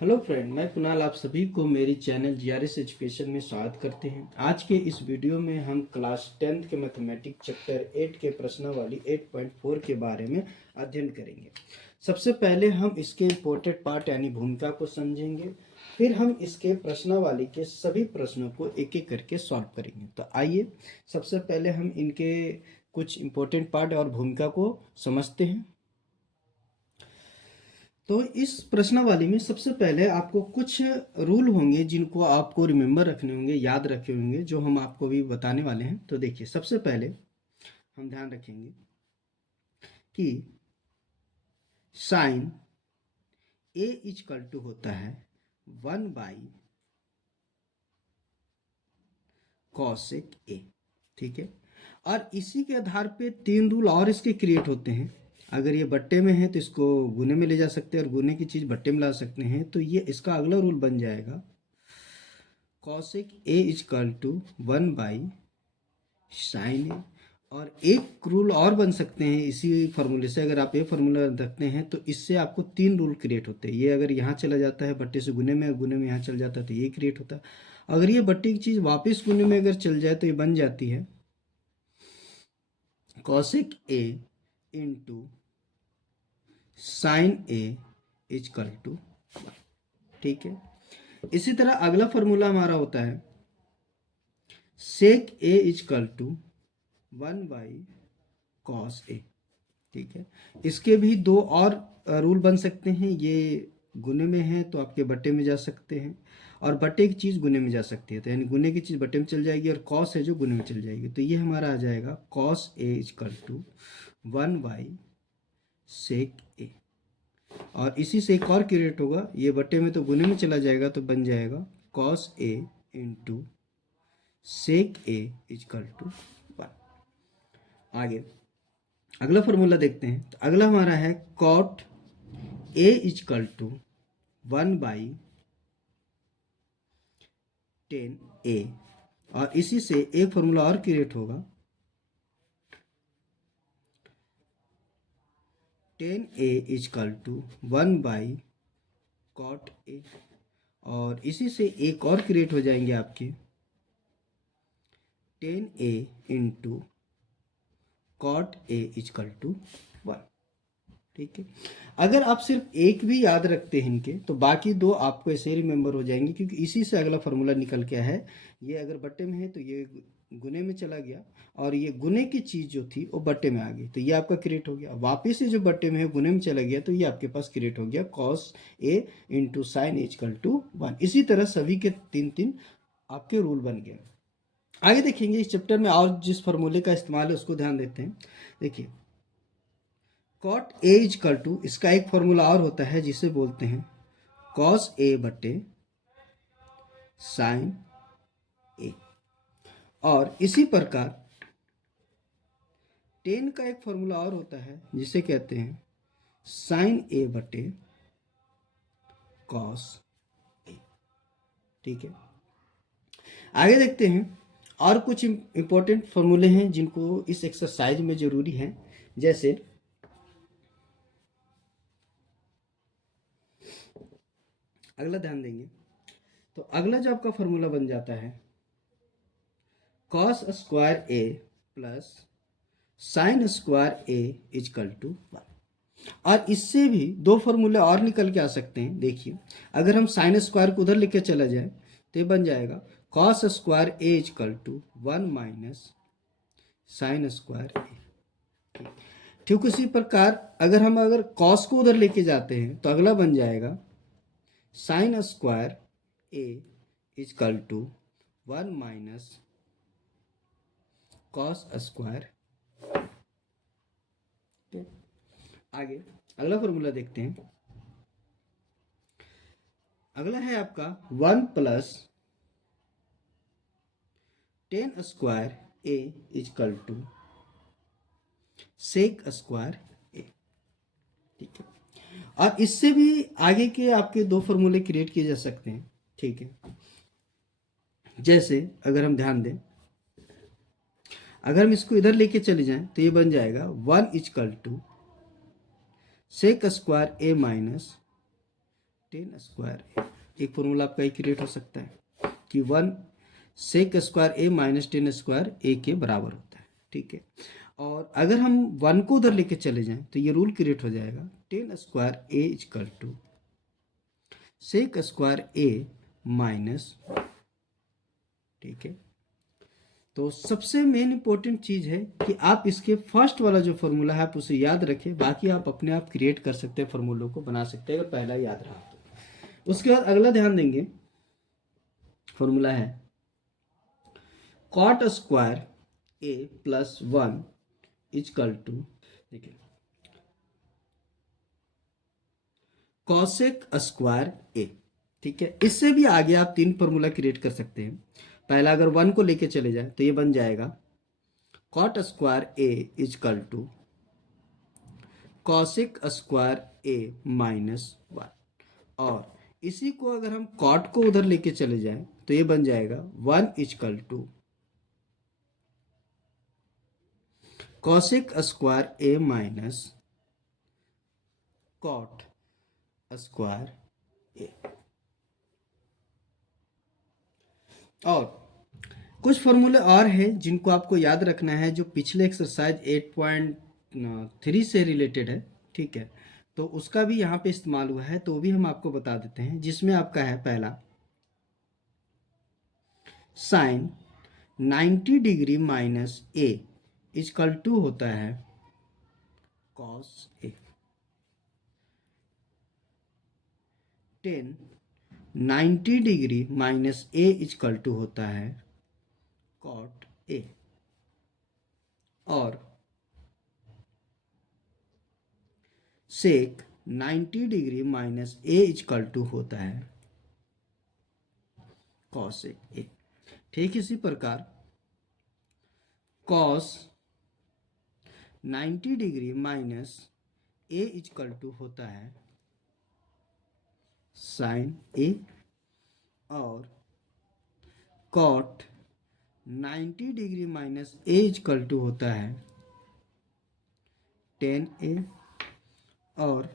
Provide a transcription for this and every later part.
Hello friend, मैं कुणाल आप सभी को मेरी चैनल जीआरएस एजुकेशन में स्वागत करते हैं। आज के इस वीडियो में हम क्लास 10th के मैथमेटिक्स चैप्टर 8 के प्रश्नावली 8.4 के बारे में अध्ययन करेंगे। सबसे पहले हम इसके इम्पोर्टेंट पार्ट यानी भूमिका को समझेंगे, फिर हम इसके प्रश्नावली के सभी प्रश्नों को एक एक करके सॉल्व करेंगे। तो आइए सबसे पहले हम इनके कुछ इम्पोर्टेंट पार्ट और भूमिका को समझते हैं। तो इस प्रश्नावली में सबसे पहले आपको कुछ रूल होंगे जिनको आपको रिमेम्बर रखने होंगे, याद रखे होंगे, जो हम आपको भी बताने वाले हैं। तो देखिए, सबसे पहले हम ध्यान रखेंगे कि साइन ए इजकल टू होता है 1/cosec ए। ठीक है, और इसी के आधार पे तीन रूल और इसके क्रिएट होते हैं। अगर ये बट्टे में है तो इसको गुने में ले जा सकते हैं और गुने की चीज़ बट्टे में ला सकते हैं। तो ये इसका अगला रूल बन जाएगा cosec A equal to 1/sin A. और एक रूल और बन सकते हैं इसी फार्मूले से। अगर आप ये फार्मूला रखते हैं तो इससे आपको तीन रूल क्रिएट होते हैं। ये अगर यहाँ चला जाता है बट्टे से गुने में, गुने में यहाँ चल जाता है तो ये क्रिएट होता है। अगर ये बट्टे की चीज़ वापस गुने में अगर चल जाए तो ये बन जाती है cosec A into sine A equal to. ठीक है, इसी तरह अगला फॉर्मूला हमारा होता है सेक ए इजकल टू 1/cos ए। ठीक है, इसके भी दो और रूल बन सकते हैं। ये गुने में है तो आपके बट्टे में जा सकते हैं, और बट्टे की चीज़ गुने में जा सकती है। तो यानी गुने की चीज़ बट्टे में चल जाएगी और कॉस है जो गुने में चल जाएगी। तो ये हमारा आ जाएगा cos A equal to 1/sec A. और इसी से एक और क्रिएट होगा, ये बट्टे में तो गुने में चला जाएगा तो बन जाएगा cos A into sec A equal to 1। आगे अगला फॉर्मूला देखते हैं। तो अगला हमारा है cot ए इजकल टू 1/10 ए। और इसी से एक फॉर्मूला और क्रिएट होगा 10 ए इजकल टू 1/cot ए। और इसी से एक और क्रिएट हो जाएंगे आपके 10 A into cot A equal to 1। ठीक है, अगर आप सिर्फ एक भी याद रखते हैं इनके तो बाकी दो आपको ऐसे ही रिमेंबर हो जाएंगे, क्योंकि इसी से अगला फार्मूला निकल के है। ये अगर बट्टे में है तो ये गुने में चला गया, और ये गुने की चीज़ जो थी वो बट्टे में आ गई तो ये आपका क्रिएट हो गया। वापिस से जो बट्टे में है गुने में चला गया तो ये आपके पास क्रिएट हो गया cos A into sine equal to 1। इसी तरह सभी के तीन तीन आपके रूल बन गए। आगे देखेंगे इस चैप्टर में और जिस फार्मूले का इस्तेमाल है उसको ध्यान देते हैं। देखिए, cot ए इजकल टू, इसका एक फॉर्मूला और होता है जिसे बोलते हैं cos ए बटे साइन ए। और इसी प्रकार 10 का एक फॉर्मूला और होता है जिसे कहते हैं साइन ए बटे cos ए। ठीक है, आगे देखते हैं और कुछ इंपॉर्टेंट फॉर्मूले हैं जिनको इस एक्सरसाइज में जरूरी है। जैसे अगला ध्यान देंगे तो अगला जो आपका फॉर्मूला बन जाता है cos square A plus sine square A equal to 1। और इससे भी दो फॉर्मूले और निकल के आ सकते हैं। देखिए, अगर हम साइन स्क्वायर को उधर लेके चला जाए तो ये बन जाएगा cos square A equal to 1 minus sine square A. ठीक उसी प्रकार अगर cos को उधर लेके जाते हैं तो अगला बन जाएगा sine square A equal to 1 minus cos square. आगे अगला फॉर्मूला देखते हैं। अगला है आपका 1 plus 10 square A equal to sec square A. ठीक है, और इससे भी आगे के आपके दो फॉर्मूले क्रिएट किए जा सकते हैं। ठीक है, जैसे अगर हम ध्यान दें, अगर हम इसको इधर लेके चले जाएं तो ये बन जाएगा 1 equal to sec square A minus tan square. एक फॉर्मूला आपका एक क्रिएट हो सकता है कि 1 sec square A minus tan square A के बराबर होता है, ठीक है। और अगर हम 1 को उधर लेके चले जाएं तो ये रूल क्रिएट हो जाएगा, tan square A equal to sec square A minus, ठीक है। तो सबसे मेन इंपॉर्टेंट चीज़ है कि आप इसके फर्स्ट वाला जो फॉर्मूला है आप उसे याद रखें, बाकी आप अपने आप क्रिएट कर सकते हैं, फॉर्मूलों को बना सकते हैं अगर पहला याद रहा तो। उसके बाद अगला ध्यान देंगे, फॉर्मूला है cot square A plus 1 equal to, देखिए, कॉसेक स्क्वायर ए, ठीक है। इससे भी आगे आप 3 फॉर्मूला क्रिएट कर सकते हैं। पहला अगर 1 को लेके चले जाए तो ये बन जाएगा cot square A equal to cosec square A minus 1, और इसी को अगर हम कॉट को उधर लेके चले जाएं तो ये बन जाएगा 1 equal to cosec square A minus cot square A. और कुछ फॉर्मूले और हैं जिनको आपको याद रखना है, जो पिछले एक्सरसाइज 8.3 से रिलेटेड है, ठीक है। तो उसका भी यहाँ पे इस्तेमाल हुआ है, तो भी हम आपको बता देते हैं, जिसमें आपका है पहला sine 90 degree minus A equal to होता है cos A, 90 degree minus A equal to होता है कॉट ए, और sec 90 degree minus A equal to होता है कॉसेक ए। ठीक इसी प्रकार cos 90 degree minus A equal to होता है साइन ए, और cot 90 degree minus A equal to होता है टेन ए, और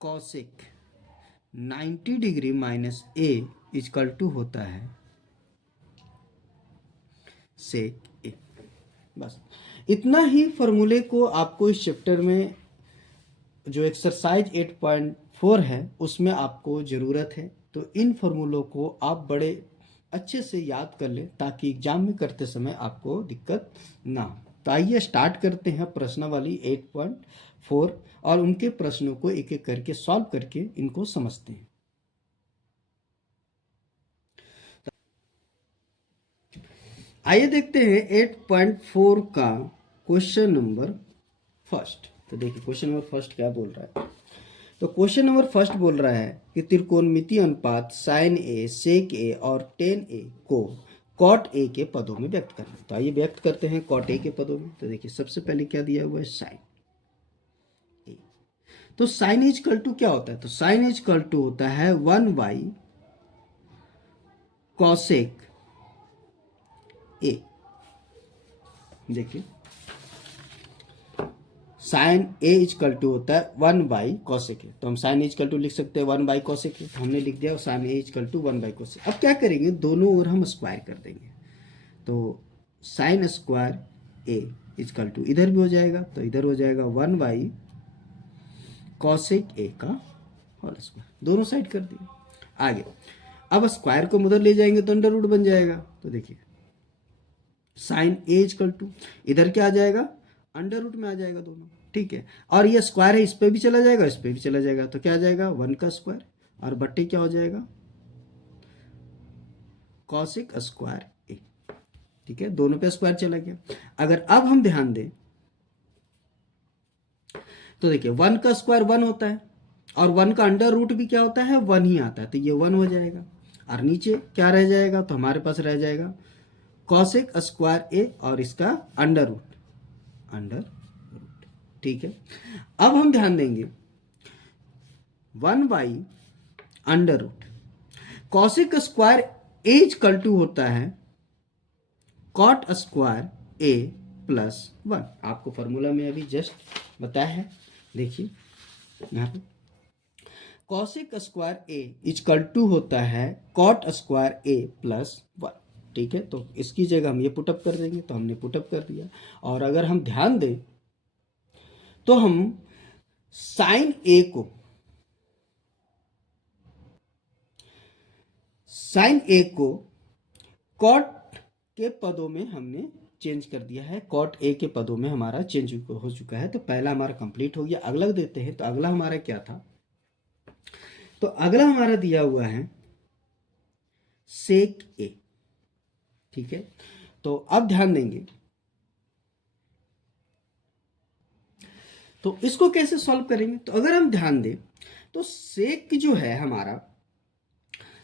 cosec 90 degree minus A equal to होता है सेक ए। बस इतना ही फॉर्मूले को आपको इस चैप्टर में जो एक्सरसाइज 8.4 है उसमें आपको ज़रूरत है। तो इन फॉर्मूलों को आप बड़े अच्छे से याद कर लें ताकि एग्जाम में करते समय आपको दिक्कत ना हो। तो आइए स्टार्ट करते हैं प्रश्नावली 8.4 और उनके प्रश्नों को एक एक करके सॉल्व करके इनको समझते हैं। आइए देखते हैं 8.4 का क्वेश्चन नंबर फर्स्ट। तो देखिए क्वेश्चन नंबर फर्स्ट क्या बोल रहा है। तो क्वेश्चन नंबर फर्स्ट बोल रहा है कि त्रिकोणमितीय अनुपात साइन ए, सेक ए और टेन ए को कॉट ए के पदों में व्यक्त करना। तो आइए व्यक्त करते हैं कॉट ए के पदों में। तो देखिए सबसे पहले क्या दिया हुआ है, साइन ए। तो साइन इजकल टू क्या होता है, तो साइन इजकल टू होता है 1 कॉसेक ए। देखिए साइन ए इजकल टू होता है 1 कॉसेक ए, तो हम साइन इजकल टू लिख सकते हैं 1 कॉसेक ए, तो हमने लिख दिया sine A equal to 1 cosec. अब क्या करेंगे, दोनों ओर हम स्क्वायर कर देंगे, तो sine square A equal to इधर भी हो जाएगा, तो इधर हो जाएगा 1 कॉसेक ए का होल स्क्वायर, दोनों साइड कर दिए। आगे अब स्क्वायर को उधर ले जाएंगे तो अंडर रूट बन जाएगा। तो देखिए साइन ए इजकल टू इधर क्या आ जाएगा, अंडर रूट में आ जाएगा दोनों, ठीक है। और ये स्क्वायर है, इस पे भी चला जाएगा, इस पे भी चला जाएगा, तो क्या आ जाएगा 1 का स्क्वायर, और बट्टे क्या हो जाएगा कॉसेक स्क्वायर ए, ठीक है। दोनों पे स्क्वायर चला गया। अगर अब हम ध्यान दें तो देखिए 1 का स्क्वायर 1 होता है, और 1 का अंडर रूट भी क्या होता है 1 ही आता है, तो ये 1 हो जाएगा। और नीचे क्या रह जाएगा, तो हमारे पास रह जाएगा कॉसेक स्क्वायर ए और इसका अंडर रूट, ठीक है। अब हम ध्यान देंगे 1 under root cosec square A equal to होता है कॉट स्क्वायर ए प्लस 1। आपको फॉर्मूला में अभी जस्ट बताया है, देखिए यहाँ पे cosec square A equal to होता है कॉट स्क्वायर ए प्लस 1। ठीक है, तो इसकी जगह हम ये पुटअप कर देंगे, तो हमने पुटअप कर दिया। और अगर हम ध्यान दें तो हम साइन ए को कॉट के पदों में हमने चेंज कर दिया है, कॉट ए के पदों में हमारा चेंज हो चुका है। तो पहला हमारा कंप्लीट हो गया। अगला देते हैं, तो अगला हमारा क्या था, तो अगला हमारा दिया हुआ है सेक ए। ठीक है, तो अब ध्यान देंगे, तो इसको कैसे सॉल्व करेंगे। तो अगर हम ध्यान दें तो सेक जो है हमारा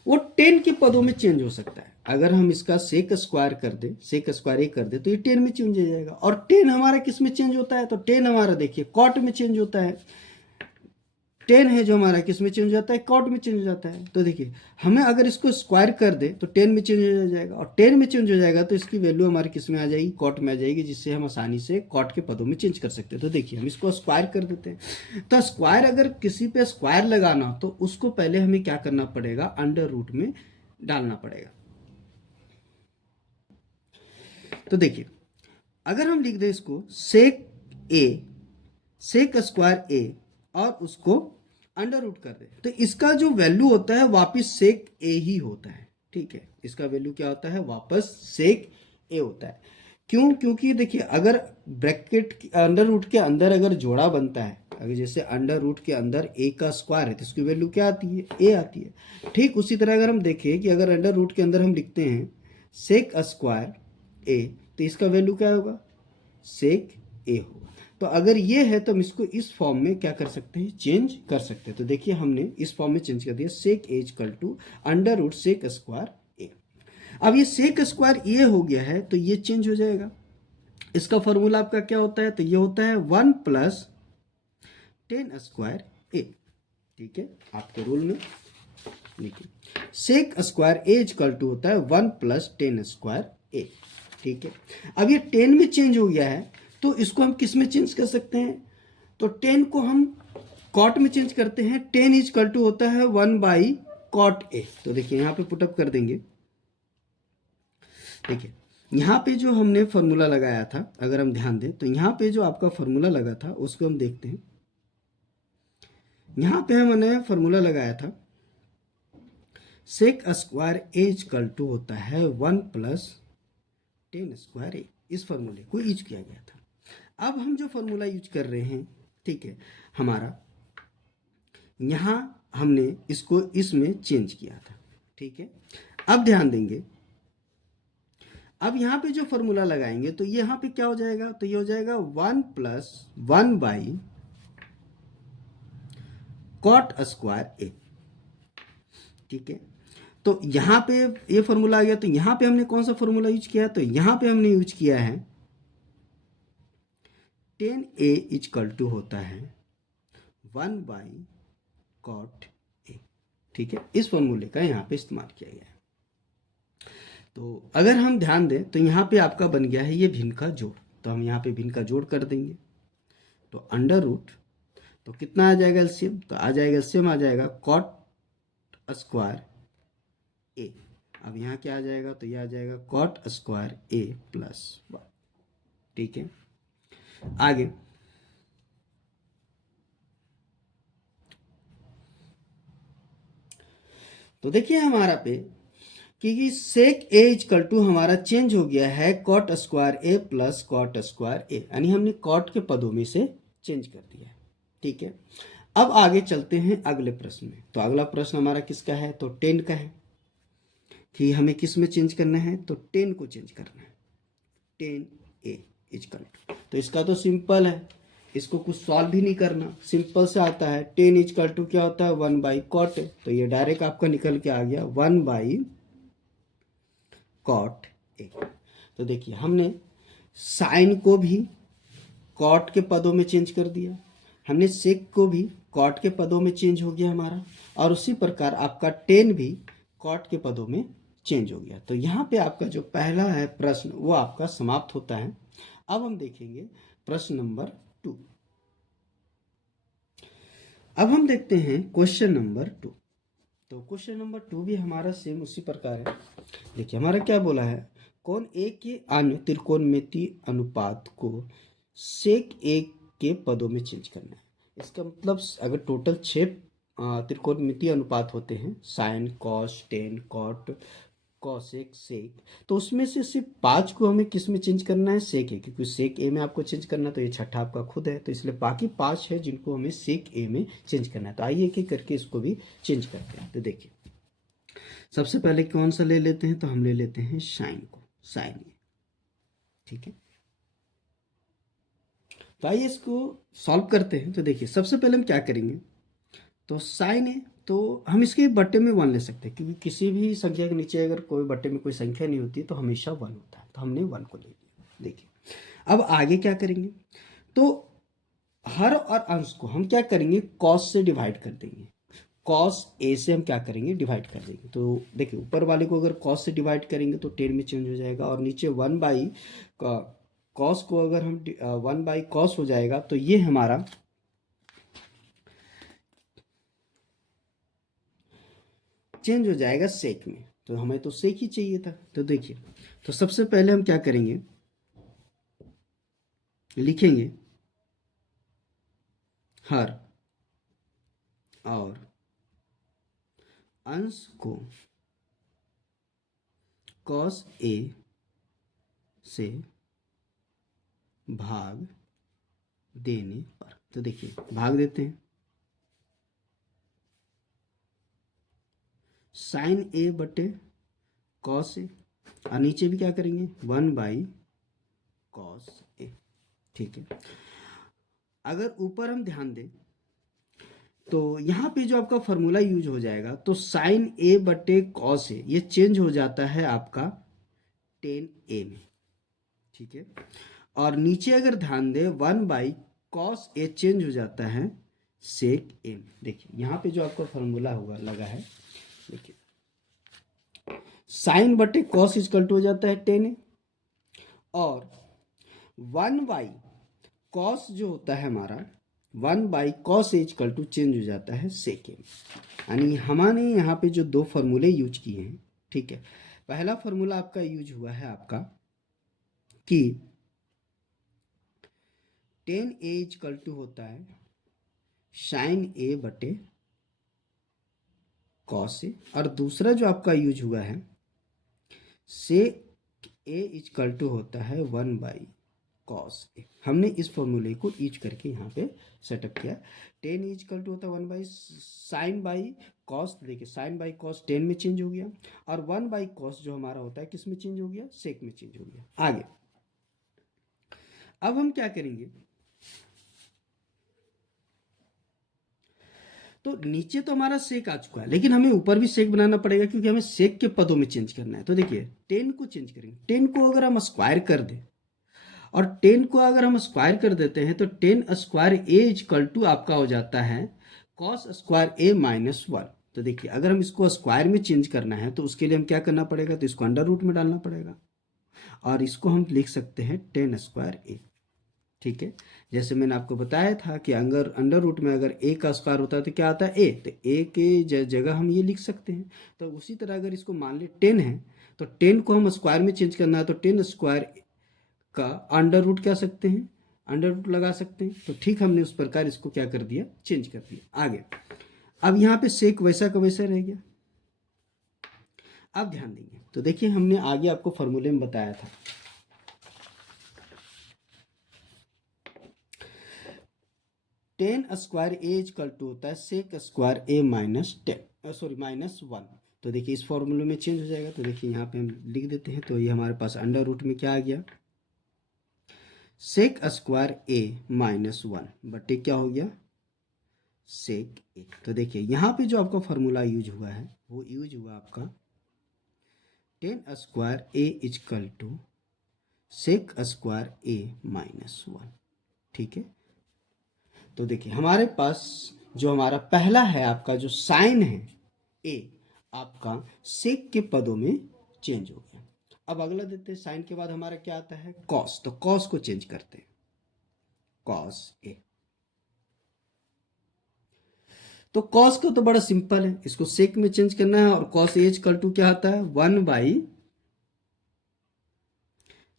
वो 10 के पदों में चेंज हो सकता है। अगर हम इसका सेक स्क्वायर कर दे, सेक स्क्वायर ए कर दे, तो ये 10 में चेंज हो जाएगा। और 10 हमारा किस में चेंज होता है, तो 10 हमारा देखिए कॉट में चेंज होता है। 10 है जो हमारा किस में चेंज हो जाता है, कॉट में चेंज हो जाता है। तो देखिए हमें अगर इसको स्क्वायर कर दे तो 10 में चेंज हो जाएगा, और 10 में चेंज हो जाएगा तो इसकी वैल्यू हमारी किस में आ जाएगी, कॉट में आ जाएगी, जिससे हम आसानी से कॉट के पदों में चेंज कर सकते हैं। तो देखिए हम इसको स्क्वायर कर देते हैं। तो स्क्वायर अगर किसी पे स्क्वायर लगाना तो उसको पहले हमें क्या करना पड़ेगा, अंडर रूट में डालना पड़ेगा। तो देखिए अगर हम लिख दें इसको सेक स्क्वायर ए और उसको अंडर रूट कर दे, तो इसका जो वैल्यू होता है वापस सेक ए ही होता है। ठीक है, इसका वैल्यू क्या होता है, वापस सेक ए होता है। क्यों, क्योंकि देखिए अगर ब्रैकेट अंडर रूट के अंदर अगर जोड़ा बनता है, अगर जैसे अंडर रूट के अंदर ए का स्क्वायर है तो इसकी वैल्यू क्या आती है, ए आती है। ठीक उसी तरह अगर हम देखें कि अगर अंडर रूट के अंदर हम लिखते हैं सेक स्क्वायर ए, तो इसका वैल्यू क्या होगा, सेक ए होगा। तो अगर ये है तो हम इसको इस फॉर्म में क्या कर सकते हैं, चेंज कर सकते हैं। तो देखिए हमने इस फॉर्म में चेंज कर दिया, sec A equal to under root sec square A. अब ये सेक स्क्वायर ए हो गया है तो ये चेंज हो जाएगा। इसका फॉर्मूला आपका क्या होता है, तो ये होता है 1 प्लस 10 स्क्वायर ए। ठीक है, आपके रूल में देखिए sec square A equal to होता है 1 प्लस 10 स्क्वायर ए। ठीक है, अब ये 10 में चेंज हो गया है तो इसको हम किस में चेंज कर सकते हैं, तो 10 को हम कॉट में चेंज करते हैं। 10 इक्वल टू होता है 1 बाई कॉट ए। तो देखिए यहाँ पे पुटअप कर देंगे। देखिए यहाँ पे जो हमने फॉर्मूला लगाया था, अगर हम ध्यान दें तो यहाँ पे जो आपका फॉर्मूला लगा था उसको हम देखते हैं। यहाँ पे हमने फॉर्मूला लगाया था sec square A equal to होता है 1 प्लस 10 स्क्वायर ए। इस फॉर्मूले को यूज किया गया था। अब हम जो फॉर्मूला यूज कर रहे हैं, ठीक है, हमारा यहाँ हमने इसको इसमें चेंज किया था। ठीक है, अब ध्यान देंगे, अब यहाँ पे जो फॉर्मूला लगाएंगे तो ये यहाँ पे क्या हो जाएगा, तो ये हो जाएगा 1 plus 1 by cot square A. ठीक है, तो यहाँ पे ये फॉर्मूला आ गया। तो यहाँ पे हमने कौन सा फॉर्मूला यूज किया, तो यहाँ पे हमने यूज किया है 10a इक्वल टू होता है 1 बाई कॉट ए। ठीक है, इस फॉर्मूले का यहाँ पे इस्तेमाल किया गया है। तो अगर हम ध्यान दें तो यहाँ पे आपका बन गया है ये भिन्न का जोड़। तो हम यहाँ पे भिन्न का जोड़ कर देंगे, तो अंडर रूट, तो कितना आ जाएगा एलसीएम, तो आ जाएगा एलसीएम आ जाएगा कॉट स्क्वायर ए। अब यहाँ क्या आ जाएगा, तो यह आ जाएगा कॉट स्क्वायर ए प्लस 1। ठीक है, आगे तो देखिए हमारा पे कि सेक ए इक्वल टू हमारा चेंज हो गया है cot square A plus cot square ए, यानी हमने कॉट के पदों में से चेंज कर दिया है। ठीक है, अब आगे चलते हैं अगले प्रश्न में। तो अगला प्रश्न हमारा किसका है, तो 10 का है कि हमें किस में चेंज करना है, तो 10 को चेंज करना है, 10a इक्वल टू। तो इसका तो सिंपल है, इसको कुछ सॉल्व भी नहीं करना, सिंपल से आता है। 10 इक्वल टू क्या होता है, 1 बाई कॉट। तो ये डायरेक्ट आपका निकल के आ गया 1 बाई कॉट ए। तो देखिए हमने साइन को भी कॉट के पदों में चेंज कर दिया, हमने सेक को भी कॉट के पदों में चेंज हो गया हमारा, और उसी प्रकार आपका 10 भी कॉट के पदों में चेंज हो गया। तो यहाँ पे आपका जो पहला है प्रश्न वो आपका समाप्त होता है। अब हम देखेंगे प्रश्न नंबर 2। अब हम देखते हैं क्वेश्चन नंबर 2। तो क्वेश्चन नंबर 2 भी हमारा सेम उसी प्रकार है। देखिए हमारा क्या बोला है, कौन ए के अन्य त्रिकोणमितीय अनुपात को सेक ए के पदों में चेंज करना है। इसका मतलब अगर टोटल 6 त्रिकोणमितीय अनुपात होते हैं, sine, cos, tan, cot, cosec, sec, तो उसमें से सिर्फ 5 को हमें किस में चेंज करना है, सेक ए, क्योंकि सेक ए में आपको चेंज करना, तो ये छठा आपका खुद है, तो इसलिए बाकी 5 है जिनको हमें सेक ए में चेंज करना है। तो आइए एक एक करके इसको भी चेंज करते हैं। तो देखिए सबसे पहले कौन सा ले लेते हैं, तो हम ले लेते हैं साइन को, साइन ए, ठीक है। तो आइए इसको सॉल्व करते हैं। तो देखिए सबसे पहले हम क्या करेंगे, तो साइन है तो हम इसके बट्टे में 1 ले सकते हैं, क्योंकि किसी भी संख्या के नीचे अगर कोई बट्टे में कोई संख्या नहीं होती तो हमेशा 1 होता है, तो हमने 1 को ले लिया। देखिए अब आगे क्या करेंगे, तो हर और अंश को हम क्या करेंगे, कॉस से डिवाइड कर देंगे। कॉस ए से हम क्या करेंगे, डिवाइड कर देंगे। तो देखिए ऊपर वाले को अगर कॉस से डिवाइड करेंगे तो 10 में चेंज हो जाएगा, और नीचे 1 बाई कॉस को अगर हम 1 बाई कॉस हो जाएगा, तो ये हमारा चेंज हो जाएगा सेक में। तो हमें तो सेक ही चाहिए था। तो देखिए तो सबसे पहले हम क्या करेंगे, लिखेंगे हर और अंश को कॉस ए से भाग देने पर। तो देखिए भाग देते हैं, साइन ए बटे कॉस ए, और नीचे भी क्या करेंगे 1 बाई कॉस ए, ठीक है। अगर ऊपर हम ध्यान दें तो यहाँ पे जो आपका फॉर्मूला यूज हो जाएगा, तो साइन ए बटे कॉस ए ये चेंज हो जाता है आपका 10 ए में, ठीक है। और नीचे अगर ध्यान दें 1 बाई कॉस ए चेंज हो जाता है सेक ए में। देखिए यहाँ पे जो आपका फॉर्मूला होगा लगा है, देखिए साइन बटे कॉस इजकल टू हो जाता है 10 ए, और 1 बाई कॉस जो होता है हमारा 1 by cos equal to change हो जाता है सेक ए। यानी हमने यहाँ पे जो 2 फॉर्मूले यूज किए हैं, ठीक है। पहला फॉर्मूला आपका यूज हुआ है आपका कि 10 ए इजकल टू होता है साइन ए बटे कॉस ए, और दूसरा जो आपका यूज हुआ है सेक ए इजकल टू होता है 1 बाई कॉस ए। हमने इस फॉर्मूले को यूज करके यहाँ पे सेटअप किया। 10 इजकल टू होता है 1 बाई साइन बाई कॉस, देखिए साइन बाई कॉस 10 में चेंज हो गया, और 1 बाई कॉस जो हमारा होता है किस में चेंज हो गया, सेक में चेंज हो गया। आगे अब हम क्या करेंगे, तो नीचे तो हमारा सेक आ चुका है, लेकिन हमें ऊपर भी सेक बनाना पड़ेगा, क्योंकि हमें सेक के पदों में चेंज करना है। तो देखिए 10 को चेंज करेंगे, 10 को अगर हम स्क्वायर कर दें, और 10 को अगर हम स्क्वायर कर देते हैं तो 10 स्क्वायर ए इजकल टू आपका हो जाता है कॉस स्क्वायर ए माइनस 1। तो देखिए अगर हम इसको स्क्वायर में चेंज करना है तो उसके लिए हम क्या करना पड़ेगा, तो इसको अंडर रूट में डालना पड़ेगा, और इसको हम लिख सकते हैं 10 स्क्वायर ए, ठीक है। जैसे मैंने आपको बताया था कि अगर अंडर रूट में अगर ए का स्क्वायर होता है तो क्या आता है ए, तो ए के जगह हम ये लिख सकते हैं। तो उसी तरह अगर इसको मान ले 10 है, तो 10 को हम स्क्वायर में चेंज करना है, तो 10 स्क्वायर का अंडर रूट क्या सकते हैं, अंडर रूट लगा सकते हैं। तो ठीक हमने उस प्रकार इसको क्या कर दिया, चेंज कर दिया। आगे अब यहाँ पे सेक वैसा का वैसा रह गया। अब ध्यान देंगे तो देखिए हमने आगे आपको फॉर्मूले में बताया था, 10 स्क्वायर ए इजकल टू होता है sec square A minus 10, sorry minus 1। तो देखिए इस फॉर्मूले में चेंज हो जाएगा। तो देखिए यहाँ पे हम लिख देते हैं, तो ये हमारे पास अंडर रूट में क्या आ गया, सेक स्क्वायर ए माइनस 1 बटे क्या हो गया, सेक ए। तो देखिए यहाँ पे जो आपका फॉर्मूला यूज हुआ है वो यूज हुआ आपका 10 square A equal to sec square A minus 1, ठीक है। तो देखिए हमारे पास जो हमारा पहला है आपका जो साइन है ए, आपका सेक के पदों में चेंज हो गया। अब अगला देते हैं, साइन के बाद हमारा क्या आता है कॉस, तो कॉस को चेंज करते हैं, कॉस ए। तो कॉस का तो बड़ा सिंपल है, इसको सेक में चेंज करना है, और कॉस ए इक्वल टू क्या आता है 1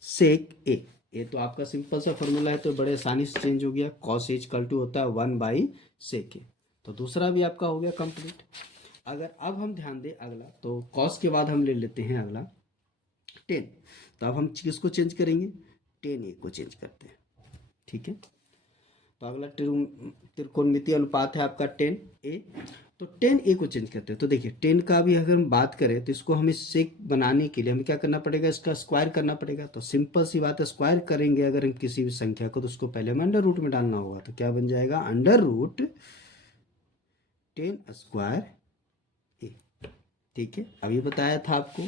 सेक ए। ये तो आपका सिंपल सा फॉर्मूला है, तो बड़े आसानी से चेंज हो गया। कॉस ए इक्वल टू होता है 1/सेक ए। तो दूसरा भी आपका हो गया कंप्लीट। अगर अब हम ध्यान दें अगला, तो कॉस के बाद हम ले लेते हैं अगला 10। तो अब हम किसको चेंज करेंगे, 10a को चेंज करते हैं। ठीक है, तो अगला त्रिकोणमितीय अनुपात है आपका 10a। तो 10a को चेंज करते हैं। तो देखिए 10 का भी अगर हम बात करें तो इसको हमें सेक बनाने के लिए हमें क्या करना पड़ेगा, इसका स्क्वायर करना पड़ेगा। तो सिंपल सी बात है, स्क्वायर करेंगे अगर हम किसी भी संख्या को, तो उसको पहले हमें अंडर रूट में डालना होगा। तो क्या बन जाएगा, अंडर रूट 10 स्क्वायर ए। ठीक है, अभी बताया था आपको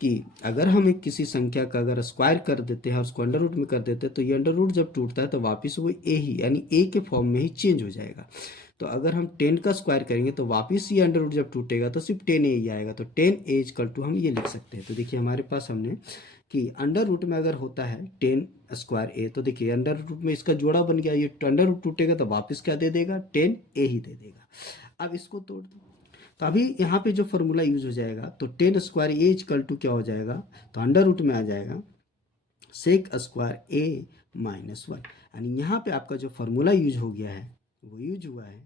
कि अगर हम एक किसी संख्या का अगर स्क्वायर कर देते हैं और उसको अंडर रूट में कर देते हैं, तो ये अंडर रूट जब टूटता है तो वापस वो ए ही, यानी ए के फॉर्म में ही चेंज हो जाएगा। तो अगर हम 10 का स्क्वायर करेंगे तो वापस ये अंडर रूट जब टूटेगा तो सिर्फ 10a ही आएगा। तो 10a इक्वल टू हम ये लिख सकते हैं। तो देखिए हमारे पास हमने कि अंडर रूट में अगर होता है 10 स्क्वायर ए, तो देखिए अंडर रूट में इसका जोड़ा बन गया, ये अंडर रूट टूटेगा तो वापस क्या दे देगा, 10a ही दे देगा। अब इसको तोड़ दो, तो अभी यहाँ पे जो फॉर्मूला यूज हो जाएगा, तो 10 स्क्वायर ए इक्वल टू क्या हो जाएगा, तो अंडर रूट में आ जाएगा सेक स्क्वायर ए -1। यानी यहाँ पे आपका जो फॉर्मूला यूज हो गया है वो यूज हुआ है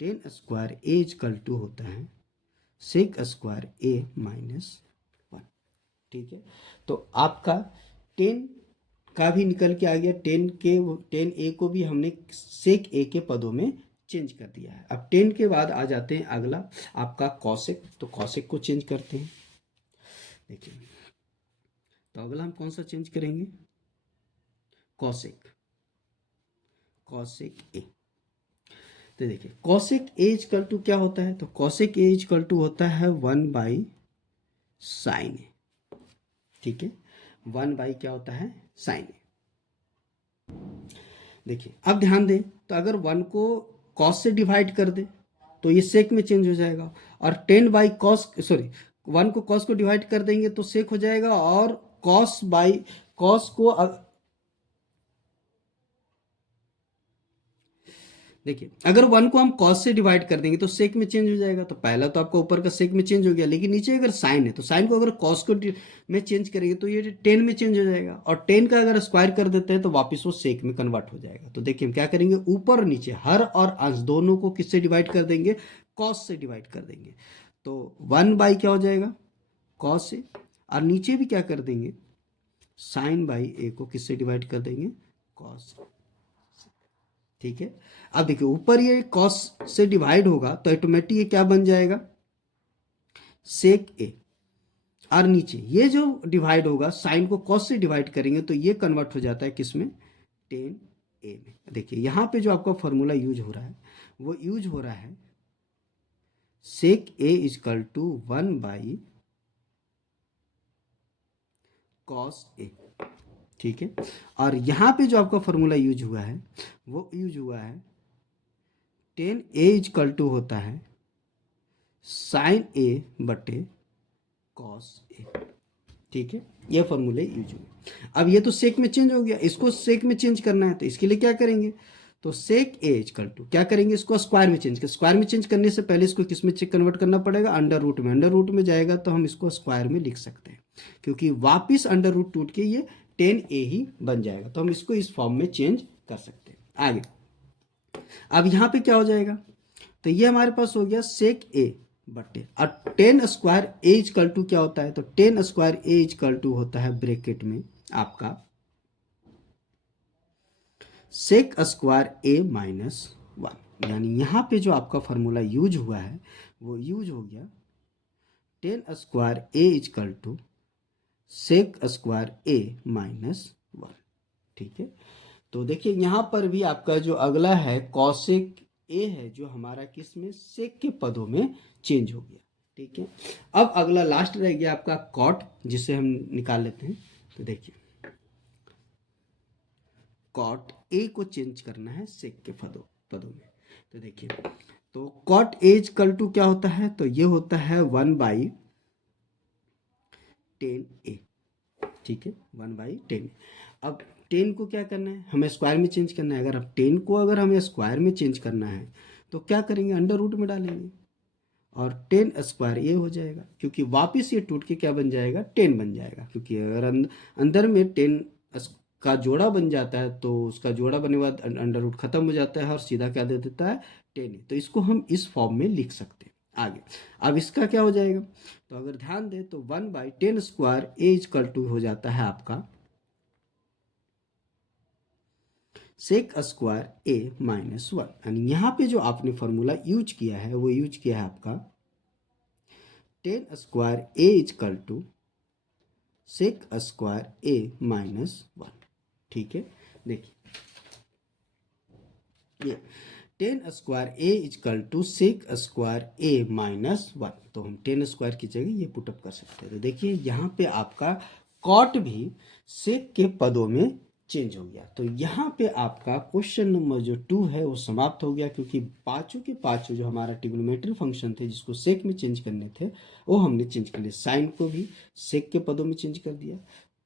10 स्क्वायर ए इक्वल टू होता है सेक स्क्वायर ए -1। ठीक है, तो आपका 10 का भी निकल के आ गया, 10a को भी हमने सेक ए के पदों में चेंज कर दिया है। अब 10 के बाद आ जाते हैं अगला आपका कॉसेक। तो कॉसेक को चेंज करते हैं। देखिए, तो अगला हम कौन सा चेंज करेंगे, कॉसेक, कॉसेक ए। तो देखिए कॉसेक ए इक्वल टू क्या होता है, तो कॉसेक ए इक्वल टू होता है 1/साइन ए। ठीक है, 1 क्या होता है, साइन ए। देखिए अब ध्यान दें, तो अगर 1 को कॉस से डिवाइड कर दे तो ये सेक में चेंज हो जाएगा, और 10/कॉस, सॉरी 1 को कॉस को डिवाइड कर देंगे तो सेक हो जाएगा, और कॉस को देखिए अगर 1 को हम कॉस से डिवाइड कर देंगे तो सेक में चेंज हो जाएगा। तो पहला तो आपका ऊपर का सेक में चेंज हो गया, लेकिन नीचे अगर साइन है तो साइन को अगर कॉस को में चेंज करेंगे तो ये 10 में चेंज हो जाएगा, और 10 का अगर स्क्वायर कर देते हैं तो वापस वो सेक में कन्वर्ट हो जाएगा। तो देखिए हम क्या करेंगे, ऊपर और नीचे हर और अंश दोनों को किससे डिवाइड कर देंगे, कॉस से डिवाइड कर देंगे। तो 1 क्या हो जाएगा, कॉस से, और नीचे भी क्या कर देंगे, साइन बाई ए को किससे डिवाइड कर देंगे, कॉस। ठीक है, अब देखिए ऊपर ये कॉस से डिवाइड होगा तो ऑटोमेटिक ये क्या बन जाएगा, सेक ए, और नीचे ये जो डिवाइड होगा, साइन को कॉस से डिवाइड करेंगे तो ये कन्वर्ट हो जाता है किसमें, 10a में। देखिए यहाँ पे जो आपका फॉर्मूला यूज हो रहा है वो यूज हो रहा है सेक ए इक्वल टू 1/कॉस ए। ठीक है, और यहाँ पे जो आपका फॉर्मूला यूज हुआ है वो यूज हुआ है 10a इक्वल टू होता है साइन ए बटे कॉस ए। ठीक है, ये फॉर्मूले यूज हुए। अब ये तो सेक में चेंज हो गया, इसको सेक में चेंज करना है, तो इसके लिए क्या करेंगे, तो सेक ए इक्वल टू क्या करेंगे, इसको स्क्वायर में चेंज कर, स्क्वायर में चेंज करने से पहले इसको किस में चेक कन्वर्ट करना पड़ेगा, अंडर रूट में। अंडर रूट में जाएगा तो हम इसको स्क्वायर में लिख सकते हैं, क्योंकि वापिस अंडर रूट टूट के ये 10a ही बन जाएगा। तो हम इसको इस फॉर्म में चेंज कर सकते हैं। आगे अब यहाँ पे क्या हो जाएगा, तो ये हमारे पास हो गया सेक ए बटे, और 10 स्क्वायर ए इक्वल टू क्या होता है, तो 10 स्क्वायर ए इक्वल टू होता है ब्रैकेट में आपका सेक स्क्वायर ए -1। यानी यहाँ पे जो आपका फॉर्मूला यूज हुआ है वो यूज हो गया 10 square A equal to sec square A -1। ठीक है, तो देखिए यहाँ पर भी आपका जो अगला है कॉसेक ए है, जो हमारा किस में, सेक के पदों में चेंज हो गया। ठीक है, अब अगला लास्ट रह गया आपका कॉट, जिसे हम निकाल लेते हैं। तो देखिए कॉट ए को चेंज करना है सेक के पदों में। तो देखिए, तो कॉट ए इक्वल टू क्या होता है, तो ये होता है 1/10a। ठीक है, 1/10। अब 10 को क्या करना है, हमें स्क्वायर में चेंज करना है। अगर अब 10 को अगर हमें स्क्वायर में चेंज करना है तो क्या करेंगे, अंडर रूट में डालेंगे और 10 स्क्वायर ए हो जाएगा, क्योंकि वापस ये टूट के क्या बन जाएगा, 10 बन जाएगा, क्योंकि अगर अंदर में 10 का जोड़ा बन जाता है तो उसका जोड़ा बनने के बाद अंडर रूट खत्म हो जाता है और सीधा क्या दे देता है, 10। तो इसको हम इस फॉर्म में लिख सकते हैं। आगे अब इसका क्या हो जाएगा, तो अगर ध्यान दें तो 1/10 स्क्वायर ए इक्वल टू हो जाता है आपका सेक स्क्वायर ए माइनस 1। यानी यहाँ पे जो आपने फॉर्मूला यूज किया है वो यूज किया है आपका 10 square A equal to sec square A minus 1। ठीक है, देखिए ये 10 square A equal to sec square A minus 1, तो हम 10 स्क्वायर की जगह ये पुटअप कर सकते हैं। तो देखिए यहाँ पे आपका कॉट भी सेक के पदों में चेंज हो गया। तो यहाँ पे आपका क्वेश्चन नंबर जो 2 है वो समाप्त हो गया, क्योंकि पांचों के पांचों जो हमारा ट्रिग्नोमेट्री फंक्शन थे जिसको सेक में चेंज करने थे वो हमने चेंज कर लिया। साइन को भी सेक के पदों में चेंज कर दिया,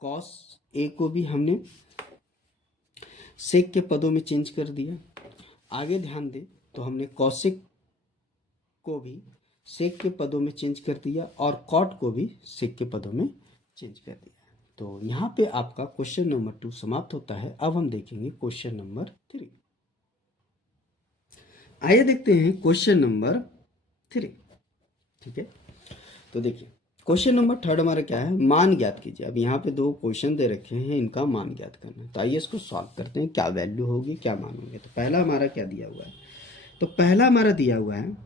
कॉस ए को भी हमने सेक के पदों में चेंज कर दिया। आगे ध्यान दें तो हमने कॉसेक को भी सेक के पदों में चेंज कर दिया और कॉट को भी सेक के पदों में चेंज कर दिया। तो यहाँ पे आपका क्वेश्चन नंबर 2 समाप्त होता है। अब हम देखेंगे क्वेश्चन नंबर 3। आइए देखते हैं क्वेश्चन नंबर 3। ठीक है, तो देखिए क्वेश्चन नंबर 3 हमारा क्या है, मान ज्ञात कीजिए। अब यहाँ पे 2 क्वेश्चन दे रखे हैं, इनका मान ज्ञात करना है। तो आइए इसको सॉल्व करते हैं, क्या वैल्यू होगी, क्या मान होंगे। तो पहला हमारा क्या दिया हुआ है, तो पहला हमारा दिया हुआ है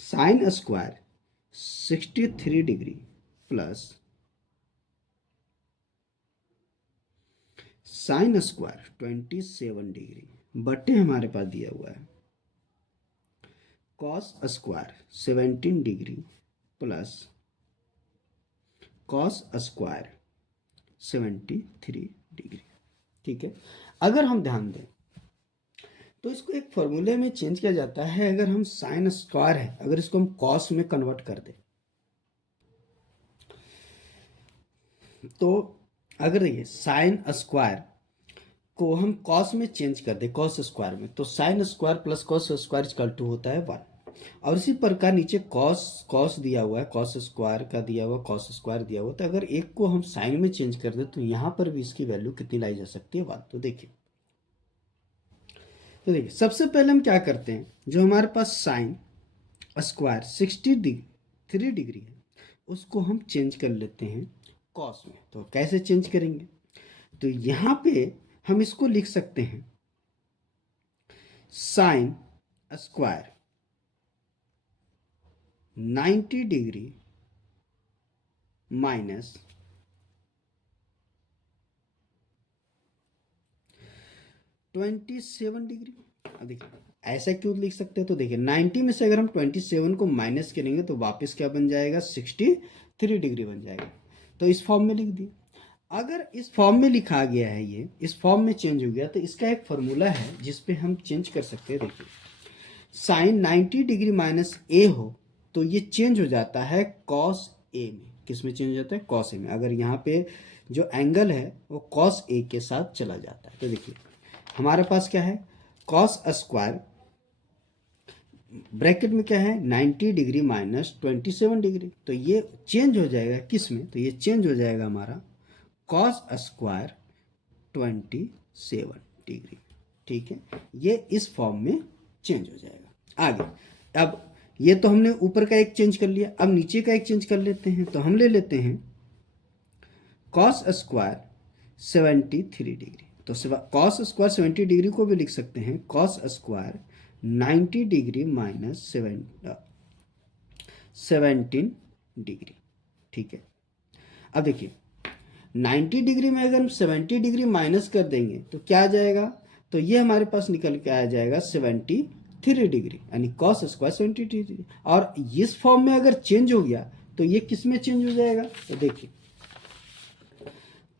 sine square 63 degree plus sine square 27 degree बटे हमारे पास दिया हुआ है cos square 17 degree plus cos square 73 degree. ठीक है, अगर हम ध्यान दें तो इसको एक फॉर्मूले में चेंज किया जाता है। अगर हम साइन स्क्वायर है, अगर इसको हम कॉस में कन्वर्ट कर दें तो अगर देखिए साइन स्क्वायर को हम कॉस में चेंज कर दें, कॉस स्क्वायर में, तो sine square plus cos square equal to होता है 1। और इसी प्रकार नीचे कॉस दिया हुआ है, कॉस स्क्वायर का दिया हुआ, कॉस स्क्वायर दिया हुआ। तो अगर एक को हम साइन में चेंज कर दें तो यहाँ पर भी इसकी वैल्यू कितनी लाई जा सकती है, 1। तो देखिए सबसे पहले हम क्या करते हैं, जो हमारे पास साइन स्क्वायर 63 डिग्री है उसको हम चेंज कर लेते हैं कॉस में। तो कैसे चेंज करेंगे, तो यहाँ पे हम इसको लिख सकते हैं sine square 90 degree minus 27 degree. अब देखिए ऐसा क्यों लिख सकते हैं, तो देखिए 90 में से अगर हम 27 को माइनस करेंगे तो वापस क्या बन जाएगा, 63 डिग्री बन जाएगा। तो इस फॉर्म में लिख दिए। अगर इस फॉर्म में लिखा गया है, ये इस फॉर्म में चेंज हो गया, तो इसका एक फॉर्मूला है जिसपे हम चेंज कर सकते हैं। देखिए साइन 90 डिग्री माइनस ए हो तो ये चेंज हो जाता है कॉस ए में। किस में चेंज हो जाता है, कॉस ए में। अगर यहाँ पे जो एंगल है वो कॉस ए के साथ चला जाता है। तो देखिए हमारे पास क्या है, कॉस स्क्वायर ब्रैकेट में क्या है 90 डिग्री माइनस 27 डिग्री। तो ये चेंज हो जाएगा किस में, तो ये चेंज हो जाएगा हमारा कॉस स्क्वायर 27 डिग्री। ठीक है, ये इस फॉर्म में चेंज हो जाएगा। आगे अब ये तो हमने ऊपर का एक चेंज कर लिया, अब नीचे का एक चेंज कर लेते हैं। तो हम ले लेते हैं कॉस स्क्वायर 73 डिग्री। तो कॉस स्क्वायर 70 डिग्री को भी लिख सकते हैं cos square 90 degree minus 17 degree. ठीक है, अब देखिए 90 डिग्री में अगर हम 70 डिग्री माइनस कर देंगे तो क्या आ जाएगा, तो ये हमारे पास निकल के आ जाएगा 73 डिग्री, यानी कॉस स्क्वायर 70 डिग्री। और इस फॉर्म में अगर चेंज हो गया तो ये किस में चेंज हो जाएगा, तो देखिए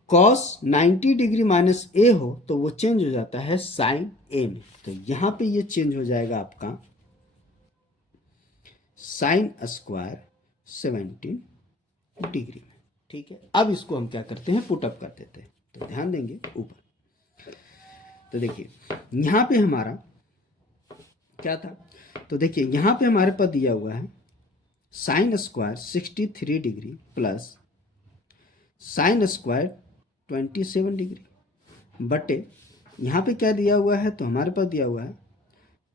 कॉस 90 डिग्री माइनस ए हो तो वो चेंज हो जाता है साइन ए में। तो यहां पे ये चेंज हो जाएगा आपका साइन स्क्वायर 17 डिग्री में। ठीक है, अब इसको हम क्या करते हैं, पुटअप कर देते हैं। तो ध्यान देंगे ऊपर, तो देखिए यहां पे हमारा क्या था, तो देखिए यहाँ पे हमारे पास दिया हुआ है sine square 63 degree plus sine square 27 degree बटे यहाँ पे क्या दिया हुआ है, तो हमारे पास दिया हुआ है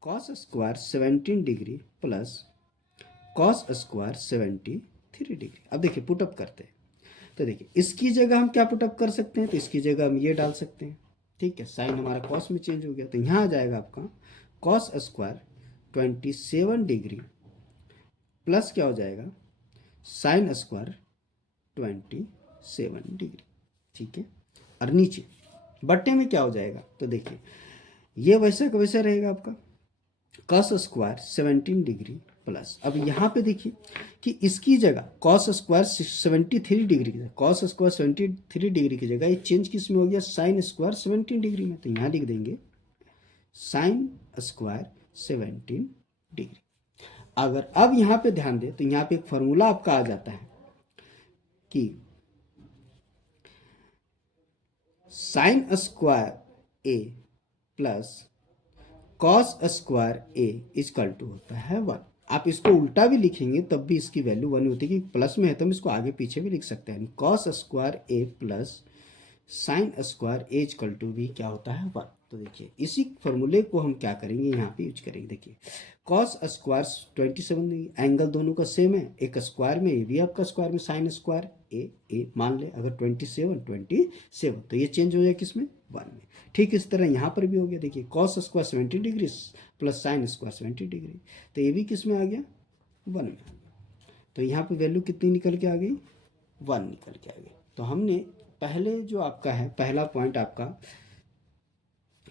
cos square 17 degree plus cos square 73 degree. अब देखिए पुटअप करते हैं, तो देखिए इसकी जगह हम क्या पुटअप कर सकते हैं, तो इसकी जगह हम ये डाल सकते हैं, ठीक है। साइन हमारा कॉस में चेंज हो गया, तो यहाँ आ जाएगा आपका कॉस स्क्वायर 27 डिग्री प्लस क्या हो जाएगा साइन स्क्वायर 27 डिग्री, ठीक है। और नीचे बट्टे में क्या हो जाएगा, तो देखिए ये वैसा का वैसा रहेगा आपका कॉस स्क्वायर 17 डिग्री प्लस, अब यहाँ पे देखिए कि इसकी जगह कॉस स्क्वायर 73 डिग्री की जगह कॉस स्क्वायर 73 डिग्री की जगह ये चेंज किस में हो गया साइन स्क्वायर 17 डिग्री में, तो यहाँ लिख देंगे साइन स्क्वायर 17 डिग्री। अगर अब यहाँ पे ध्यान दें तो यहाँ पे एक फॉर्मूला आपका आ जाता है कि sine square A plus cos square A equal to होता है 1। आप इसको उल्टा भी लिखेंगे तब भी इसकी वैल्यू 1 होती है, कि प्लस में है तो हम इसको आगे पीछे भी लिख सकते हैं। Cos square A plus sine square A equal to भी क्या होता है 1। तो देखिए इसी फॉर्मूले को हम क्या करेंगे यहाँ पे यूज करेंगे। देखिए कॉस स्क्वायर 27 एंगल दोनों का सेम है, एक स्क्वायर में ए भी आपका स्क्वायर में साइन स्क्वायर ए मान ले अगर 27 तो ये चेंज हो जाए किस में 1 में। ठीक इस तरह यहाँ पर भी हो गया, देखिए cos square 70 degree plus sine square 70 degree, तो ये भी किस में आ गया 1 में। तो यहाँ पे वैल्यू कितनी निकल के आ गई 1 निकल के आ गई। तो हमने पहले जो आपका है पहला पॉइंट आपका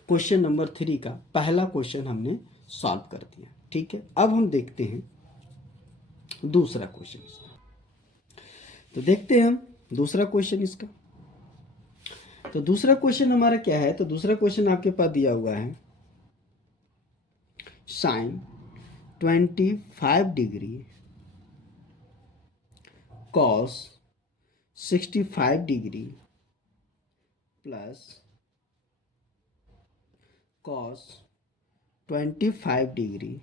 क्वेश्चन नंबर 3 का पहला क्वेश्चन हमने सॉल्व कर दिया, ठीक है। अब हम देखते हैं दूसरा क्वेश्चन इसका, तो देखते हैं हम दूसरा क्वेश्चन इसका। तो दूसरा क्वेश्चन हमारा क्या है, तो दूसरा क्वेश्चन आपके पास दिया हुआ है sine 25 degree cos 65 degree plus cos 25 degree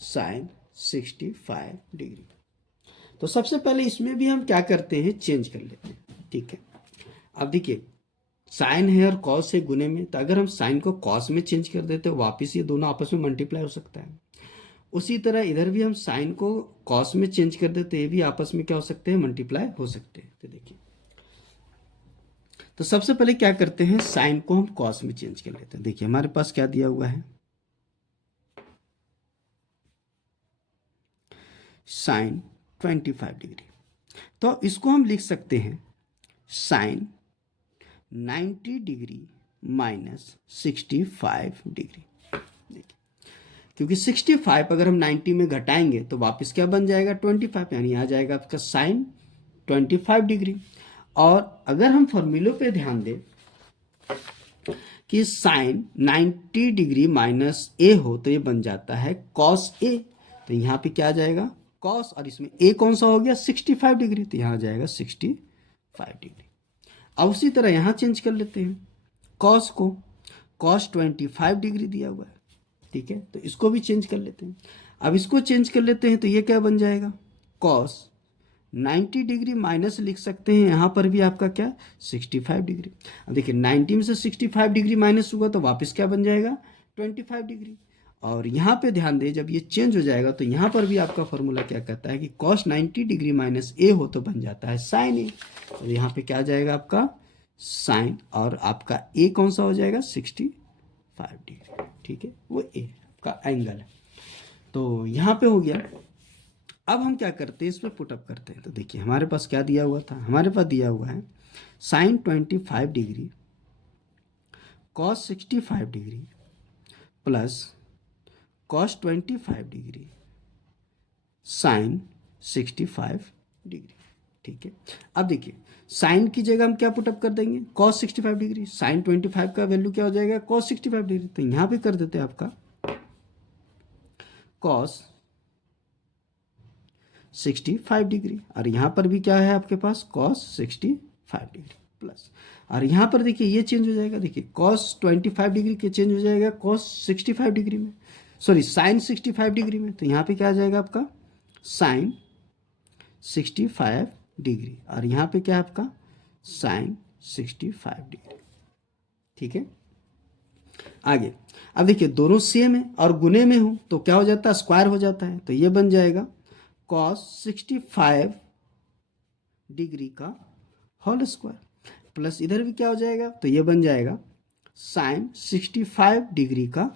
sine 65 degree. तो सबसे पहले इसमें भी हम क्या करते हैं चेंज कर लेते हैं, ठीक है। अब देखिए साइन है और कॉस है गुने में, तो अगर हम साइन को कॉस में चेंज कर देते हैं वापिस ये दोनों आपस में मल्टीप्लाई हो सकता है। उसी तरह इधर भी हम साइन को कॉस में चेंज कर देते हैं, ये भी आपस में क्या हो सकते हैं मल्टीप्लाई हो सकते हैं। तो देखिए तो सबसे पहले क्या करते हैं साइन को हम कॉस में चेंज कर लेते हैं। देखिए हमारे पास क्या दिया हुआ है साइन 25 डिग्री, तो इसको हम लिख सकते हैं साइन 90 डिग्री माइनस 65 डिग्री। देखिए क्योंकि 65 अगर हम 90 में घटाएंगे तो वापस क्या बन जाएगा 25, यानी आ जाएगा आपका साइन 25 डिग्री। और अगर हम फॉर्मूले पे ध्यान दें कि साइन 90 डिग्री माइनस ए हो तो ये बन जाता है कॉस ए, तो यहाँ पे क्या आ जाएगा कॉस, और इसमें ए कौन सा हो गया 65 डिग्री, तो यहाँ आ जाएगा 65 डिग्री। अब उसी तरह यहाँ चेंज कर लेते हैं कॉस को, कॉस 25 डिग्री दिया हुआ है, ठीक है, तो इसको भी चेंज कर लेते हैं। अब इसको चेंज कर लेते हैं तो ये क्या बन जाएगा कॉस 90 डिग्री माइनस लिख सकते हैं यहाँ पर भी आपका क्या 65 डिग्री। अब देखिए 90 में से 65 डिग्री माइनस हुआ तो वापस क्या बन जाएगा 25 डिग्री। और यहाँ पे ध्यान दें जब ये चेंज हो जाएगा तो यहाँ पर भी आपका फॉर्मूला क्या कहता है कि कॉस 90 डिग्री माइनस ए हो तो बन जाता है साइन ए, और यहाँ पे क्या आ जाएगा आपका साइन, और आपका ए कौन सा हो जाएगा 65 डिग्री, ठीक है, वो ए का एंगल है। तो यहाँ पे हो गया। अब हम क्या करते हैं इसमें पुटअप करते हैं, तो देखिए हमारे पास क्या दिया हुआ था, हमारे पास दिया हुआ है sine 25 degree cos 65 degree plus cos 25 degree sine 65 degree, ठीक है। अब देखिए साइन की जगह हम क्या पुटअप कर देंगे कॉस 65 डिग्री, साइन 25 का वैल्यू क्या हो जाएगा कॉस 65 डिग्री, तो यहाँ पे कर देते हैं आपका कॉस 65 डिग्री, और यहाँ पर भी क्या है आपके पास कॉस 65 डिग्री, प्लस, और यहाँ पर देखिए ये चेंज हो जाएगा, देखिए कॉस 25 डिग्री के चेंज हो जाएगा कॉस 65 डिग्री में, सॉरी साइन 65 डिग्री में। तो यहाँ पे क्या आ जाएगा आपका साइन 65 डिग्री, और यहाँ पे क्या है आपका साइन 65 डिग्री। ठीक है, आगे अब देखिए दोनों सेम है और गुने में हूँ तो क्या हो जाता है, स्क्वायर हो जाता है। तो ये बन जाएगा कॉस 65 डिग्री का होल स्क्वायर, प्लस इधर भी क्या हो जाएगा, तो ये बन जाएगा साइन 65 डिग्री का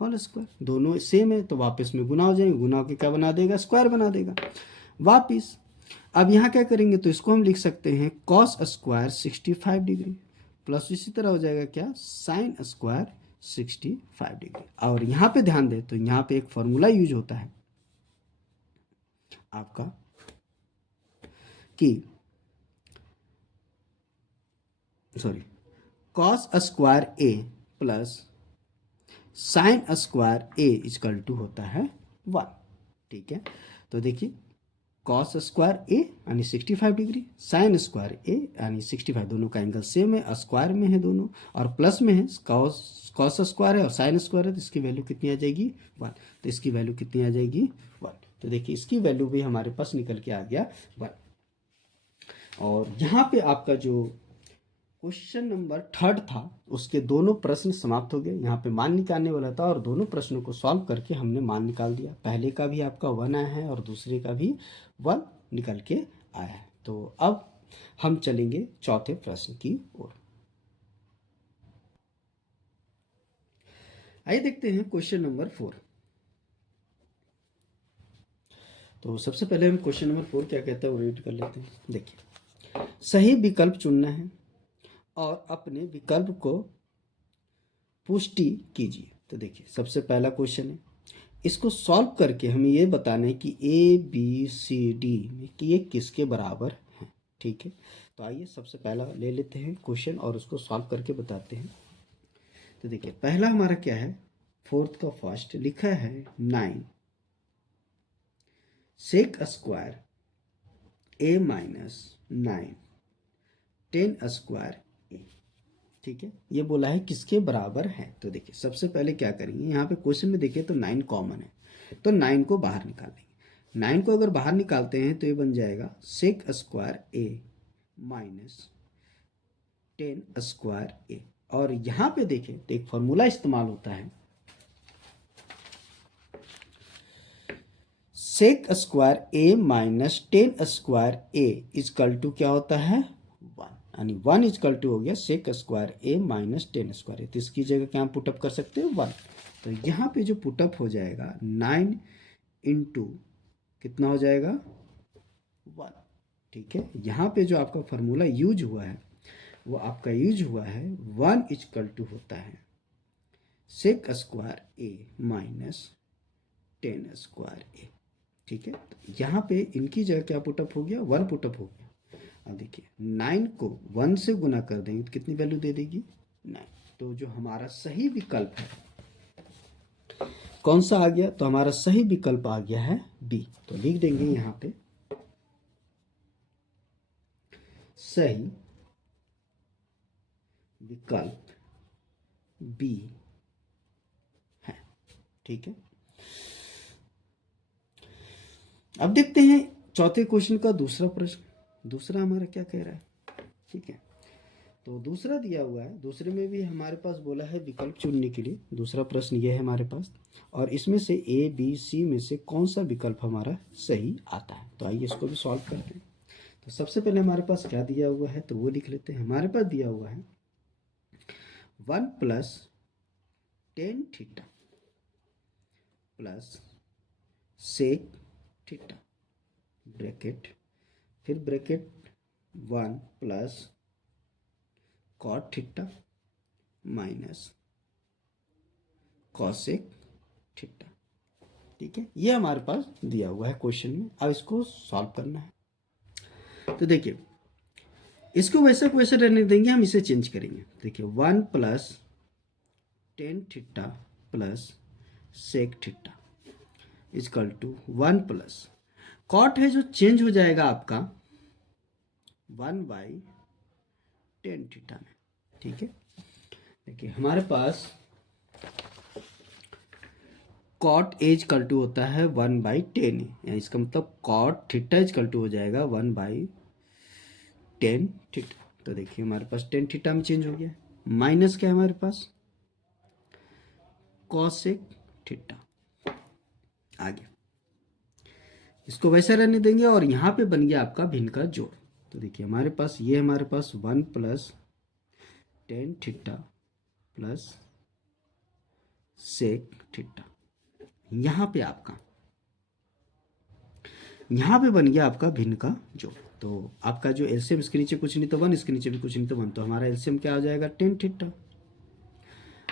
होल स्क्वायर। दोनों सेम है तो वापस में गुना हो जाएंगे, गुना होकर क्या बना देगा, स्क्वायर बना देगा वापिस। अब यहाँ क्या करेंगे, तो इसको हम लिख सकते हैं कॉस स्क्वायर 65 डिग्री प्लस इसी तरह हो जाएगा क्या साइन स्क्वायर 65 डिग्री। और यहाँ पे ध्यान दें तो यहाँ पे एक फॉर्मूला यूज होता है आपका कि sorry cos square A plus sine square A equal to होता है 1। ठीक है, तो देखिए कॉस स्क्वायर ए यानी 65 डिग्री, साइन स्क्वायर ए यानी 65, दोनों का एंगल सेम है, स्क्वायर में है दोनों, और प्लस में है कॉस स्क्वायर है और साइन स्क्वायर है, तो इसकी वैल्यू कितनी आ जाएगी 1। तो इसकी वैल्यू कितनी आ जाएगी 1। तो देखिए इसकी वैल्यू भी हमारे पास निकल के आ गया 1। और यहाँ पे आपका जो क्वेश्चन नंबर 3 था उसके दोनों प्रश्न समाप्त हो गए। यहाँ पे मान निकालने वाला था और दोनों प्रश्नों को सॉल्व करके हमने मान निकाल दिया। पहले का भी आपका 1 आया है और दूसरे का भी 1 निकल के आया है। तो अब हम चलेंगे चौथे प्रश्न की ओर। आइए देखते हैं क्वेश्चन नंबर 4। तो सबसे पहले हम क्वेश्चन नंबर 4 क्या कहता है वो रीड कर लेते हैं। देखिए सही विकल्प चुनना है और अपने विकल्प को पुष्टि कीजिए। तो देखिए सबसे पहला क्वेश्चन है, इसको सॉल्व करके हमें ये बताना है कि ए बी सी डी में कि ये किसके बराबर है। ठीक है, तो आइए सबसे पहला ले लेते हैं क्वेश्चन और उसको सॉल्व करके बताते हैं। तो देखिए पहला हमारा क्या है, 4th का फर्स्ट लिखा है 9 सेक square A minus 9 10 square A. ठीक है, ये बोला है किसके बराबर है। तो देखिए सबसे पहले क्या करेंगे, यहाँ पे क्वेश्चन में देखिए तो 9 कॉमन है, तो 9 को बाहर निकालेंगे। 9 को अगर बाहर निकालते हैं तो ये बन जाएगा सेक square A minus 10 square A. और यहाँ पे देखें तो एक फॉर्मूला इस्तेमाल होता है, sec square A minus 10 square A equal to क्या होता है 1, यानी 1 इजकल टू हो गया सेक स्क्वायर ए माइनस 10 स्क्वायर ए। तो इसकी जगह क्या हम पुटअप कर सकते हैं 1। तो यहाँ पे जो पुटअप हो जाएगा 9 इंटू कितना हो जाएगा 1। ठीक है, यहाँ पे जो आपका फॉर्मूला यूज हुआ है वो आपका यूज हुआ है 1 इजकल टू होता है sec square A minus 10 square A. ठीक है, तो यहाँ पे इनकी जगह क्या पुटअप हो गया 1 पुटअप हो गया। अब देखिए 9 को 1 से गुना कर देंगे तो कितनी वैल्यू दे देगी 9। तो जो हमारा सही विकल्प है कौन सा आ गया, तो हमारा सही विकल्प आ गया है बी। तो लिख देंगे यहाँ पे सही विकल्प बी है। ठीक है, अब देखते हैं चौथे क्वेश्चन का दूसरा प्रश्न। दूसरा हमारा क्या कह रहा है। ठीक है, तो दूसरा दिया हुआ है, दूसरे में भी हमारे पास बोला है विकल्प चुनने के लिए। दूसरा प्रश्न ये है हमारे पास, और इसमें से ए बी सी में से कौन सा विकल्प हमारा सही आता है। तो आइए इसको भी सॉल्व करते हैं। तो सबसे पहले हमारे पास क्या दिया हुआ है तो वो लिख लेते हैं। हमारे पास दिया हुआ है 1 plus 10 theta plus sec theta bracket, फिर bracket 1 plus cot theta minus cosec theta. ठीक है, ये हमारे पास दिया हुआ है क्वेश्चन में। अब इसको सॉल्व करना है। तो देखिए इसको वैसे को वैसे रहने देंगे, हम इसे चेंज करेंगे। देखिए 1 plus 10 theta plus sec theta equal to 1 plus cot है जो चेंज हो जाएगा आपका 1 बाई टेन थीटा में। ठीक है, देखिए हमारे पास कॉट एज कल टू होता है 1/10, या इसका मतलब कॉट थीटा इज कल टू हो जाएगा 1/10 थीटा। तो देखिए हमारे पास 10 थीटा में चेंज हो गया, माइनस क्या है हमारे पास कॉसेक थीटा। आगे इसको वैसे रहने देंगे और यहाँ पे बन गया आपका भिन्न का जोड़। तो देखिए हमारे पास ये हमारे पास 1 + 10 थीटा प्लस सेक थीटा, यहाँ पे आपका यहाँ पे बन गया आपका भिन्न का जोड़। तो आपका जो एलसीएम इसके नीचे कुछ नहीं तो 1, इसके नीचे भी कुछ नहीं तो 1, तो हमारा एलसीएम क्या आ जाएगा 10 थीटा।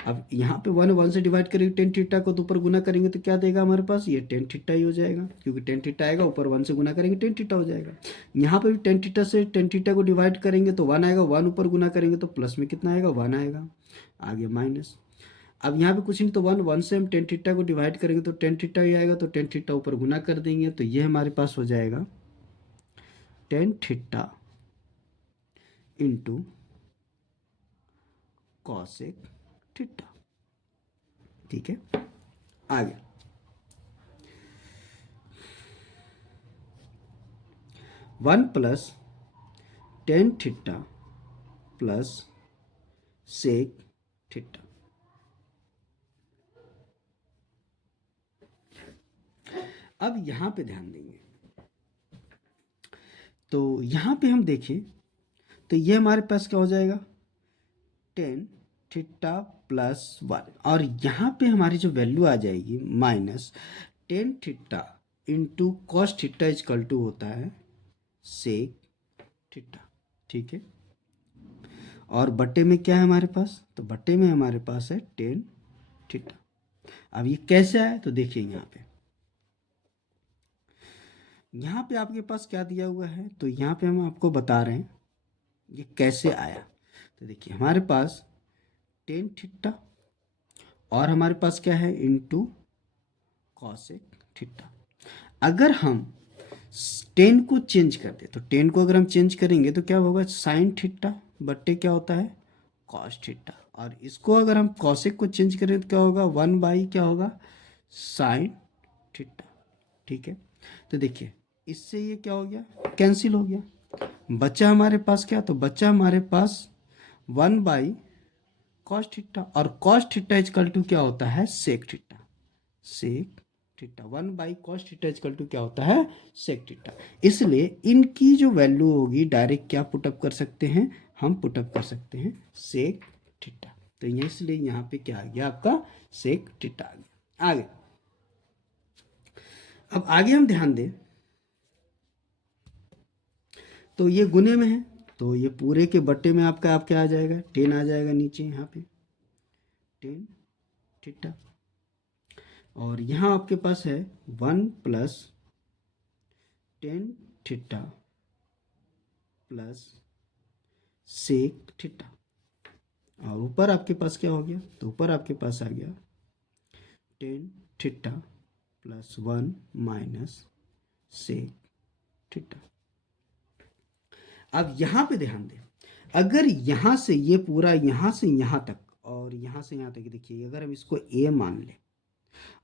अब यहाँ पे 1 से डिवाइड करेंगे 10 थीटा को, तो ऊपर गुना करेंगे तो क्या देगा हमारे पास, ये 10 थीटा ही हो जाएगा, क्योंकि 10 थीटा आएगा ऊपर 1 से गुना करेंगे 10 थीटा हो जाएगा। यहाँ पे भी 10 थीटा से 10 थीटा को डिवाइड करेंगे तो 1 आएगा, 1 ऊपर गुना करेंगे तो प्लस में कितना आएगा 1 आएगा, आगे माइनस। अब यहाँ पे कुछ नहीं तो 1 से हम 10 थीटा को डिवाइड करेंगे तो 10 थीटा ही आएगा, तो 10 थीटा ऊपर गुना कर देंगे तो ये हमारे पास हो जाएगा 10 थीटा इंटू कॉसेक थीटा। ठीक है, आगे 1 + 10 थीटा प्लस सेक थीटा। अब यहाँ पे ध्यान देंगे, तो यहाँ पे हम देखें तो ये हमारे पास क्या हो जाएगा 10 थीटा प्लस 1, और यहाँ पे हमारी जो वैल्यू आ जाएगी -10 theta into cos theta equal to होता है सेक थीटा। ठीक है, और बट्टे में क्या है हमारे पास, तो बट्टे में हमारे पास है 10 थीटा। अब ये कैसे आया तो देखिए यहाँ पे आपके पास क्या दिया हुआ है, तो यहाँ पे हम आपको बता रहे हैं ये कैसे आया। तो देखिए हमारे पास 10 थीटा और हमारे पास क्या है इंटू कॉसेक थीटा। अगर हम 10 को चेंज कर दे तो 10 को अगर हम चेंज करेंगे तो क्या होगा साइन थीटा बट्टे क्या होता है कॉस थीटा, और इसको अगर हम कॉसेक को चेंज करें तो क्या होगा 1 क्या होगा साइन थीटा। ठीक है, तो देखिए इससे ये क्या हो गया कैंसिल हो गया, बचा हमारे पास क्या, तो बचा हमारे पास 1 कॉस थीटा, और कॉस थीटा इजकल टू क्या होता है sec theta. Sec theta 1 cos theta equal to क्या होता है सेक थीटा। इसलिए इनकी जो वैल्यू होगी डायरेक्ट क्या पुटअप कर सकते हैं, हम पुटअप कर सकते हैं सेक थीटा। तो ये इसलिए यहाँ पे क्या आ गया आपका सेक थीटा आ गया। आगे अब आगे हम ध्यान दें तो ये गुने में है, तो ये पूरे के बट्टे में आपका आप क्या आ जाएगा 10 आ जाएगा नीचे यहाँ पे 10 थीटा, और यहाँ आपके पास है 1 + 10 थीटा प्लस सेक थीटा, और ऊपर आपके पास क्या हो गया, तो ऊपर आपके पास आ गया 10 theta plus 1 minus sec theta. अब यहाँ पे ध्यान दें, अगर यहाँ से ये पूरा यहाँ से यहाँ तक और यहाँ से यहाँ तक देखिए, अगर हम इसको a मान लें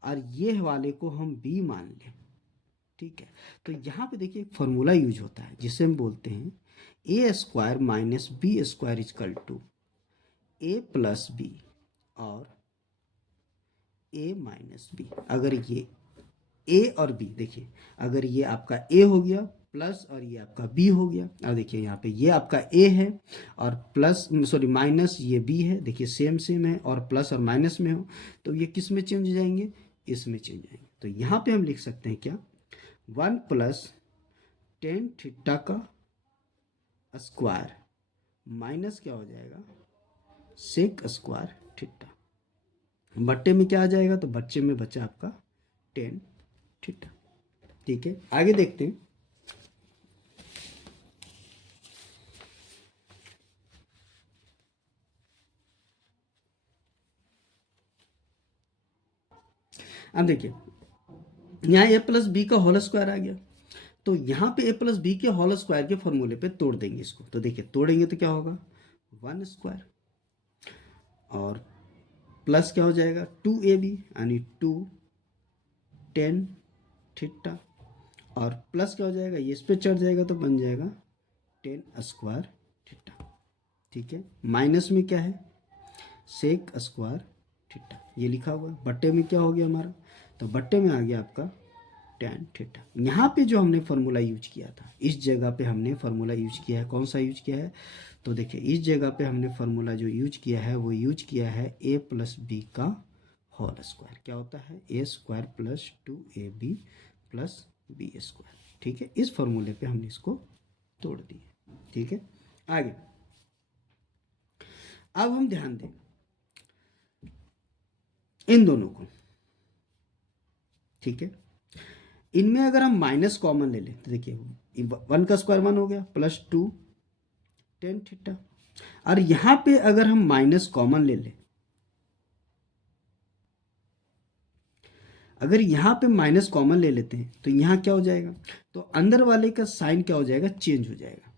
और ये वाले को हम b मान लें, ठीक है, तो यहाँ पे देखिए एक फॉर्मूला यूज होता है जिसे हम बोलते हैं a² - b² equal to a + b और a - b। अगर ये a और b देखिए, अगर ये आपका a हो गया प्लस और ये आपका b हो गया, और देखिए यहाँ पे ये आपका a है और प्लस सॉरी माइनस ये b है, देखिए सेम सेम है, और प्लस और माइनस में हो तो ये किस में चेंज हो जाएंगे, इसमें चेंज हो जाएंगे। तो यहाँ पे हम लिख सकते हैं क्या 1 + 10 थीटा का स्क्वायर माइनस क्या हो जाएगा सेक स्क्वायर थीटा, बट्टे में क्या आ जाएगा, तो बच्चे में बचा आपका 10 थीटा। ठीक है, आगे देखते हैं। अब देखिए यहाँ a + b का होल स्क्वायर आ गया, तो यहाँ पे a + b के होल स्क्वायर के फॉर्मूले पे तोड़ देंगे इसको, तो देखिए तोड़ेंगे तो क्या होगा 1 स्क्वायर, और प्लस क्या हो जाएगा 2ab यानी 2 tan थीटा, और प्लस क्या हो जाएगा ये इस पे चढ़ जाएगा तो बन जाएगा tan स्क्वायर थीटा। ठीक है, माइनस में क्या है सेक स्क्वायर थीटा, ये लिखा हुआ है। बट्टे में क्या हो गया हमारा, तो बट्टे में आ गया आपका tan थीटा। यहाँ पे जो हमने फार्मूला यूज किया था, इस जगह पे हमने फार्मूला यूज किया है, कौन सा यूज किया है, तो देखिए इस जगह पे हमने फार्मूला जो यूज किया है वो यूज किया है a प्लस बी का होल स्क्वायर। क्या होता है a स्क्वायर प्लस 2ab प्लस बी स्क्वायर। ठीक है, इस फार्मूले पे हमने इसको तोड़ दिए। ठीक है, आगे अब हम ध्यान दें इन दोनों को। ठीक है, इनमें अगर हम माइनस कॉमन ले लें तो देखिए 1 का स्क्वायर 1 हो गया प्लस 2 tan थीटा, और यहां पे अगर हम माइनस कॉमन ले लें, अगर यहां पे माइनस कॉमन ले लेते हैं तो यहां क्या हो जाएगा, तो अंदर वाले का साइन क्या हो जाएगा चेंज हो जाएगा।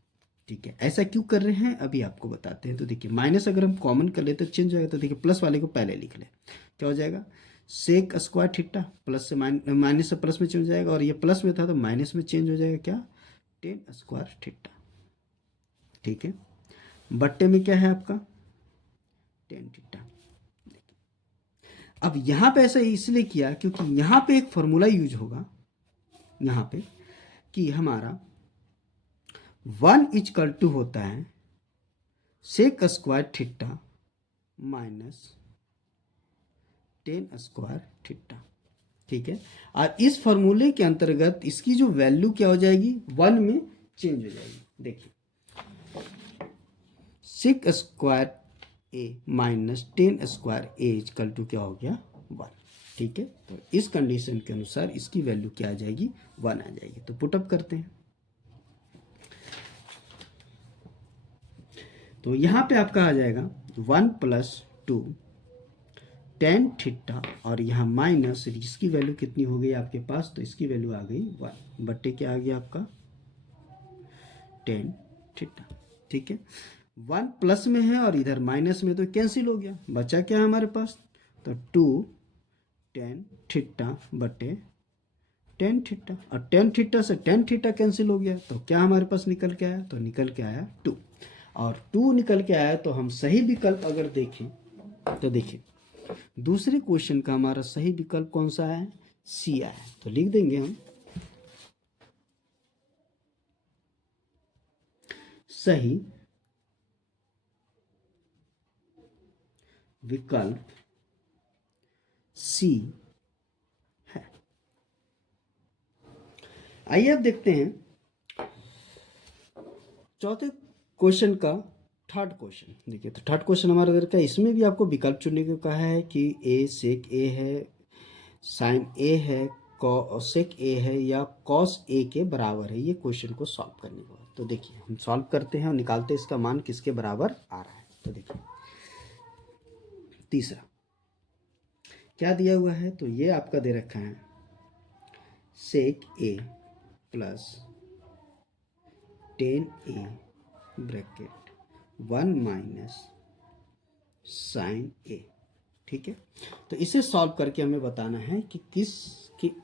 ठीक है, ऐसा क्यों कर रहे हैं अभी आपको बताते हैं। तो देखिए माइनस अगर हम कॉमन कर ले तो चेंज हो जाएगा, तो देखिए प्लस वाले को पहले लिख ले, क्या हो जाएगा सेक स्क्वायर थीटा, प्लस से माइनस से प्लस में चेंज हो जाएगा, और ये प्लस में था तो माइनस में चेंज हो जाएगा, क्या tan स्क्वायर थीटा। ठीक है, बट्टे में क्या है आपका tan थीटा। अब यहाँ पे ऐसा इसलिए किया क्योंकि यहाँ पे एक फॉर्मूला यूज होगा यहाँ पे कि हमारा 1 इजकल टू होता है sec square theta minus tan square theta. ठीक है, और इस फॉर्मूले के अंतर्गत इसकी जो वैल्यू क्या हो जाएगी 1 में चेंज हो जाएगी। देखिए sec square A minus tan square A equal to क्या हो गया 1। ठीक है, तो इस कंडीशन के अनुसार इसकी वैल्यू क्या आ जाएगी 1 आ जाएगी। तो पुटअप करते हैं, तो यहाँ पे आपका आ जाएगा 1 प्लस 2 tan थीटा, और यहाँ माइनस इसकी वैल्यू कितनी हो गई आपके पास, तो इसकी वैल्यू आ गई 1 बट्टे क्या आ गया आपका tan थीटा। ठीक है, 1 प्लस में है और इधर माइनस में, तो कैंसिल हो गया, बचा क्या है हमारे पास, तो 2 tan थीटा बटे tan थीटा, और tan थीटा से tan थीटा कैंसिल हो गया, तो क्या हमारे पास निकल के आया, तो निकल के आया 2, और 2 निकल के आया। तो हम सही विकल्प अगर देखें तो देखिए दूसरे क्वेश्चन का हमारा सही विकल्प कौन सा है, सी आया। तो लिख देंगे हम सही विकल्प सी है। आइए अब देखते हैं चौथे क्वेश्चन का थर्ड क्वेश्चन। देखिए तो थर्ड क्वेश्चन हमारा इधर का, इसमें भी आपको विकल्प चुनने को कहा है कि ए सेक ए है, साइन ए है, कॉसेक ए है, या कॉस ए के बराबर है। ये क्वेश्चन को सॉल्व करने को है। तो देखिए हम सॉल्व करते हैं और निकालते हैं इसका मान किसके बराबर आ रहा है। तो देखिए तीसरा क्या दिया हुआ है, तो ये आपका दे रखा है सेक ए plus tan A bracket 1 minus sign ए। ठीक है, तो इसे सॉल्व करके हमें बताना है कि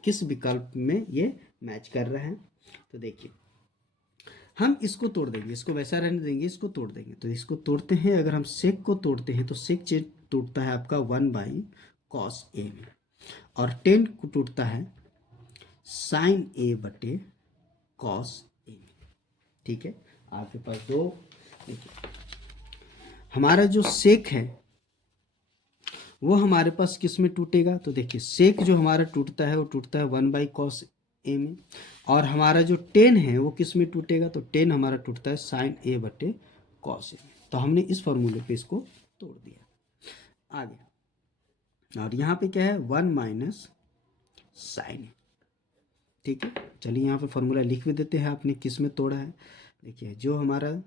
किस विकल्प में ये मैच कर रहा है। तो देखिए हम इसको तोड़ देंगे, इसको वैसा रहने देंगे, इसको तोड़ देंगे। तो इसको तोड़ते हैं, अगर हम सेक को तोड़ते हैं तो सेक चेंज टूटता है आपका 1 बाई कॉस ए में, और tan को टूटता है साइन ए बटे कॉस ए में। ठीक है, आपके पास दो, देखिए हमारा जो सेक है वो हमारे पास किस में टूटेगा, तो देखिए सेक जो हमारा टूटता है वो टूटता है 1 बाई कॉस ए में, और हमारा जो tan है वो किस में टूटेगा, तो tan हमारा टूटता है साइन ए बटे कॉस ए में। तो हमने इस फॉर्मूले पे इसको तोड़ दिया आगे, और यहाँ पे क्या है 1 माइनस साइन ए। ठीक है, चलिए यहाँ पे फॉर्मूला लिख भी देते हैं आपने किस में तोड़ा है। देखिए जो हमारा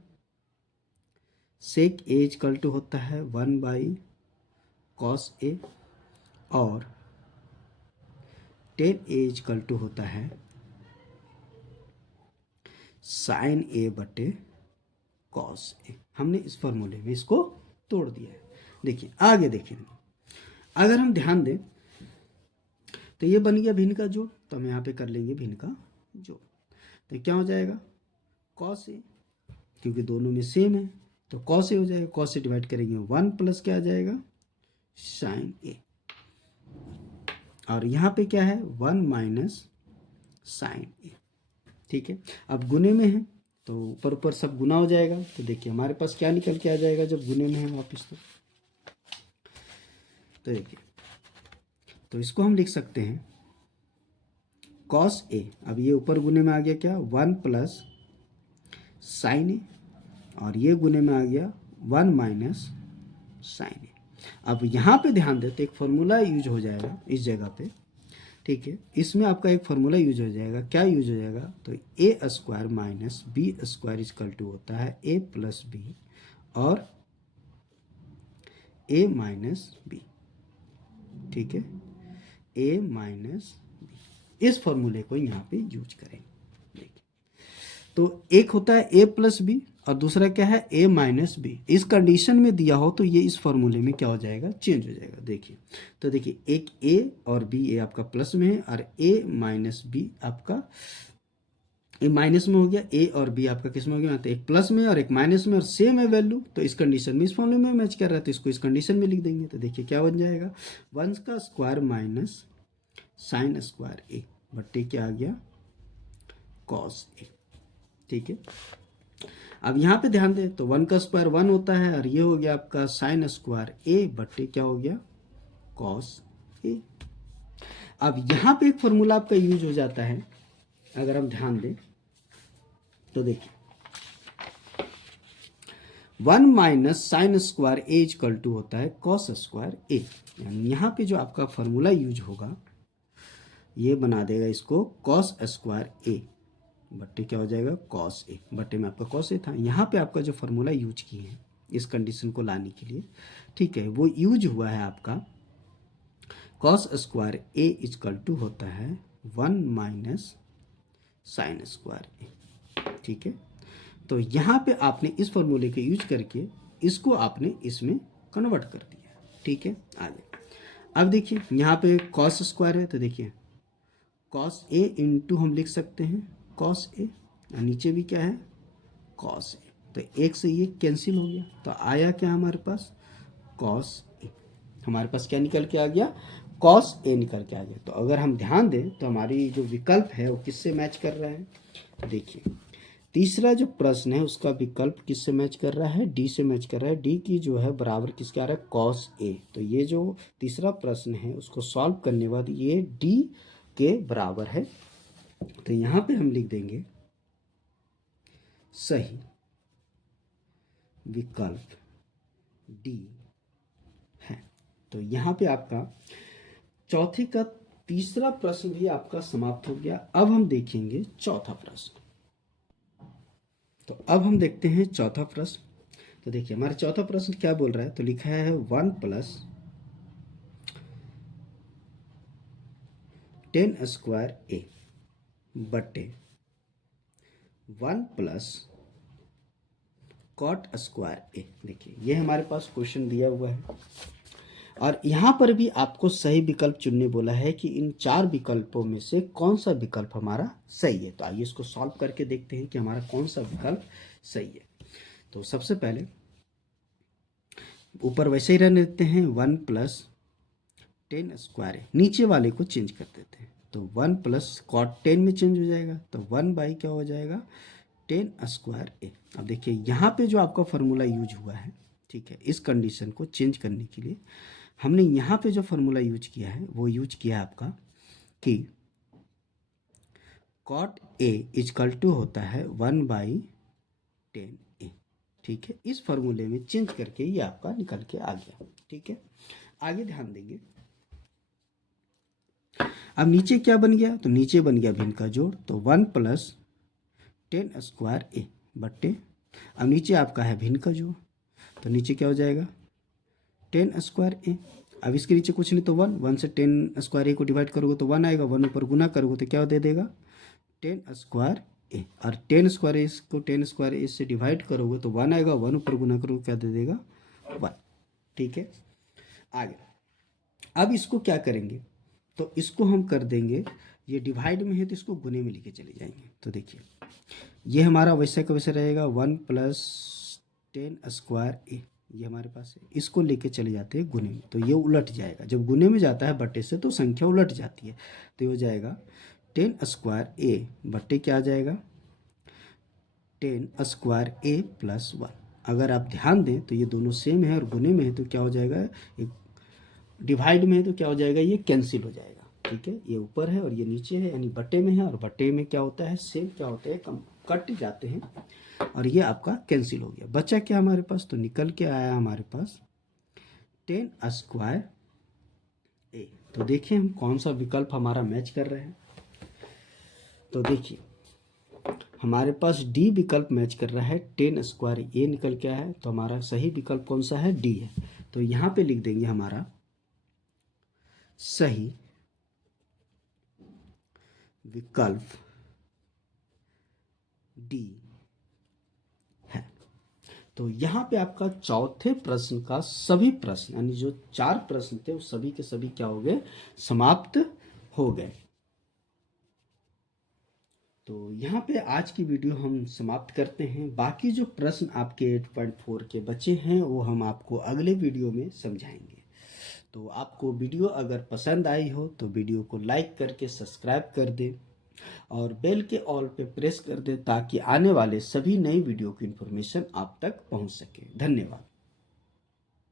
सेक ए इक्वल टू होता है 1 बाई कॉस ए, और tan ए इक्वल टू होता है साइन ए बटे कॉस ए। हमने इस फॉर्मूले में इसको तोड़ दिया है। देखिए आगे देखिए, अगर हम ध्यान दें तो ये बन गया भिन्न का जोड़, तो हम यहाँ पे कर लेंगे भिन्न का जोड़। तो क्या हो जाएगा कॉस ए, क्योंकि दोनों में सेम है तो कॉस ए हो जाएगा। कॉस से डिवाइड करेंगे 1 प्लस क्या आ जाएगा साइन ए, और यहाँ पे क्या है 1 माइनस साइन ए। ठीक है, अब गुने में है तो ऊपर ऊपर सब गुना हो जाएगा। तो देखिए हमारे पास क्या निकल के आ जाएगा जब गुने में है वापस। तो देखिए, तो इसको हम लिख सकते हैं कॉस ए। अब ये ऊपर गुने में आ गया क्या 1 प्लस साइन ए, और ये गुने में आ गया 1 माइनस साइन ए। अब यहाँ पे ध्यान दें तो एक फॉर्मूला यूज हो जाएगा इस जगह पे। ठीक है, इसमें आपका एक फॉर्मूला यूज हो जाएगा। क्या यूज हो जाएगा, तो A square minus B square equal to होता है ए प्लस बी और ए माइनस बी। ठीक है, ए माइनस बी, इस फॉर्मूले को यहाँ पे यूज करेंगे। देखिए, तो एक होता है ए प्लस बी और दूसरा क्या है ए माइनस बी। इस कंडीशन में दिया हो तो ये इस फॉर्मूले में क्या हो जाएगा चेंज हो जाएगा। देखिए, तो देखिए एक ए और बी, ए आपका प्लस में है और ए माइनस बी आपका ए माइनस में हो गया, ए और बी आपका किस में हो गया, तो एक प्लस में और एक माइनस में और सेम है वैल्यू, तो इस कंडीशन में इस फॉर्मूले में मैच कर रहा है तो इसको इस कंडीशन में लिख देंगे। तो देखिए क्या बन जाएगा 1 का स्क्वायर माइनस साइन स्क्वायर ए बट्टे क्या आ गया कॉस ए। ठीक है, अब यहाँ पे ध्यान दें तो 1 का स्क्वायर 1 होता है और ये हो गया आपका साइन स्क्वायर ए बट्टे क्या हो गया कॉस ए। अब यहाँ पे एक फॉर्मूला आपका यूज हो जाता है, अगर हम ध्यान दें तो देखिए 1 minus sine square A equal to होता है कॉस स्क्वायर ए। यानी यहाँ पे जो आपका फॉर्मूला यूज होगा ये बना देगा इसको कॉस स्क्वायर ए बट्टे क्या हो जाएगा कॉस ए। बट्टे में आपका कॉस ए था, यहाँ पे आपका जो फॉर्मूला यूज किए हैं इस कंडीशन को लाने के लिए, ठीक है, वो यूज हुआ है आपका cos square A equal to होता है 1 माइनस साइन स्क्वायर ए। ठीक है, तो यहाँ पे आपने इस फॉर्मूले के यूज करके इसको आपने इसमें कन्वर्ट कर दिया। ठीक है, आगे अब देखिए यहाँ पे कॉस स्क्वायर है तो देखिए कॉस ए इंटू हम लिख सकते हैं कॉस ए, नीचे भी क्या है कॉस ए, तो एक से ये कैंसिल हो गया तो आया क्या हमारे पास कॉस ए। हमारे पास क्या निकल के आ गया कॉस ए निकल के आ गया। तो अगर हम ध्यान दें तो हमारी जो विकल्प है वो किससे मैच कर रहा है, तो देखिए तीसरा जो प्रश्न है उसका विकल्प किससे मैच कर रहा है डी से मैच कर रहा है। डी की जो है बराबर किसके आ रहा है कॉस ए। तो ये जो तीसरा प्रश्न है उसको सॉल्व करने के बाद ये डी के बराबर है, तो यहाँ पे हम लिख देंगे सही विकल्प डी है। तो यहाँ पे आपका चौथे का तीसरा प्रश्न भी आपका समाप्त हो गया। अब हम देखेंगे चौथा प्रश्न। तो अब हम देखते हैं चौथा प्रश्न। तो देखिए हमारा चौथा प्रश्न क्या बोल रहा है, तो लिखा है 1 प्लस 10 स्क्वायर ए बटे 1 प्लस कॉट स्क्वायर ए। देखिए ये हमारे पास क्वेश्चन दिया हुआ है और यहाँ पर भी आपको सही विकल्प चुनने बोला है कि इन 4 विकल्पों में से कौन सा विकल्प हमारा सही है। तो आइए इसको सॉल्व करके देखते हैं कि हमारा कौन सा विकल्प सही है। तो सबसे पहले ऊपर वैसे ही रहने देते हैं 1 प्लस 10 स्क्वायर ए, नीचे वाले को चेंज कर देते हैं तो 1 प्लस कॉट 10 में चेंज हो जाएगा तो 1 बाई क्या हो जाएगा 10 स्क्वायर ए। अब देखिए यहाँ पे जो आपका फॉर्मूला यूज हुआ है, ठीक है, इस कंडीशन को चेंज करने के लिए हमने यहाँ पे जो फॉर्मूला यूज किया है वो यूज किया है आपका कि कॉट ए इक्वल टू होता है 1 बाई 10 ए। ठीक है, इस फॉर्मूले में चेंज करके ये आपका निकल के आ गया। ठीक है, आगे ध्यान देंगे। अब नीचे क्या बन गया, तो नीचे बन गया भिन्न का जोड़, तो 1 प्लस 10 स्क्वायर ए बट्टे, अब नीचे आपका है भिन्न का जोड़ तो नीचे क्या हो जाएगा 10 स्क्वायर ए। अब इसके नीचे कुछ नहीं तो 1 से 10 स्क्वायर ए को डिवाइड करोगे तो 1 आएगा, 1 ऊपर गुना करोगे तो क्या दे देगा 10 स्क्वायर ए, और 10 स्क्वायर ए को 10 स्क्वायर ए से डिवाइड करोगे तो 1 आएगा, 1 ऊपर गुना करोगे क्या दे देगा 1। ठीक है, आगे अब इसको क्या करेंगे, तो इसको हम कर देंगे, ये डिवाइड में है तो इसको गुने में लेके चले जाएंगे। तो देखिए ये हमारा वैसे का वैसे रहेगा 1 प्लस 10 स्क्वायर ए, ये हमारे पास है, इसको लेके चले जाते हैं गुने में, तो ये उलट जाएगा, जब गुने में जाता है बट्टे से तो संख्या उलट जाती है, तो ये हो जाएगा 10 स्क्वायर ए बट्टे क्या आ जाएगा 10 स्क्वायर ए प्लस 1। अगर आप ध्यान दें तो ये दोनों सेम है और गुने में है तो क्या हो जाएगा, एक डिवाइड में है तो क्या हो जाएगा, ये कैंसिल हो जाएगा। ठीक है, ये ऊपर है और ये नीचे है, यानी बट्टे में है, और बट्टे में क्या होता है सेम क्या होता है कम कट जाते हैं, और ये आपका कैंसिल हो गया। बचा क्या हमारे पास, तो निकल के आया हमारे पास 10 स्क्वायर ए। तो देखिए हम कौन सा विकल्प हमारा मैच कर रहे हैं, तो देखिए हमारे पास डी विकल्प मैच कर रहा है, 10 स्क्वायर ए निकल के आया है, तो हमारा सही विकल्प कौन सा है, डी है। तो यहाँ पे लिख देंगे हमारा सही विकल्प डी है। तो यहाँ पे आपका चौथे प्रश्न का सभी प्रश्न, यानी जो 4 प्रश्न थे वो सभी के सभी क्या हो गए, समाप्त हो गए। तो यहाँ पे आज की वीडियो हम समाप्त करते हैं। बाकी जो प्रश्न आपके 8.4 के बचे हैं वो हम आपको अगले वीडियो में समझाएंगे। तो आपको वीडियो अगर पसंद आई हो तो वीडियो को लाइक करके सब्सक्राइब कर दें और बेल के ऑल पे प्रेस कर दें ताकि आने वाले सभी नई वीडियो की इन्फॉर्मेशन आप तक पहुंच सके। धन्यवाद।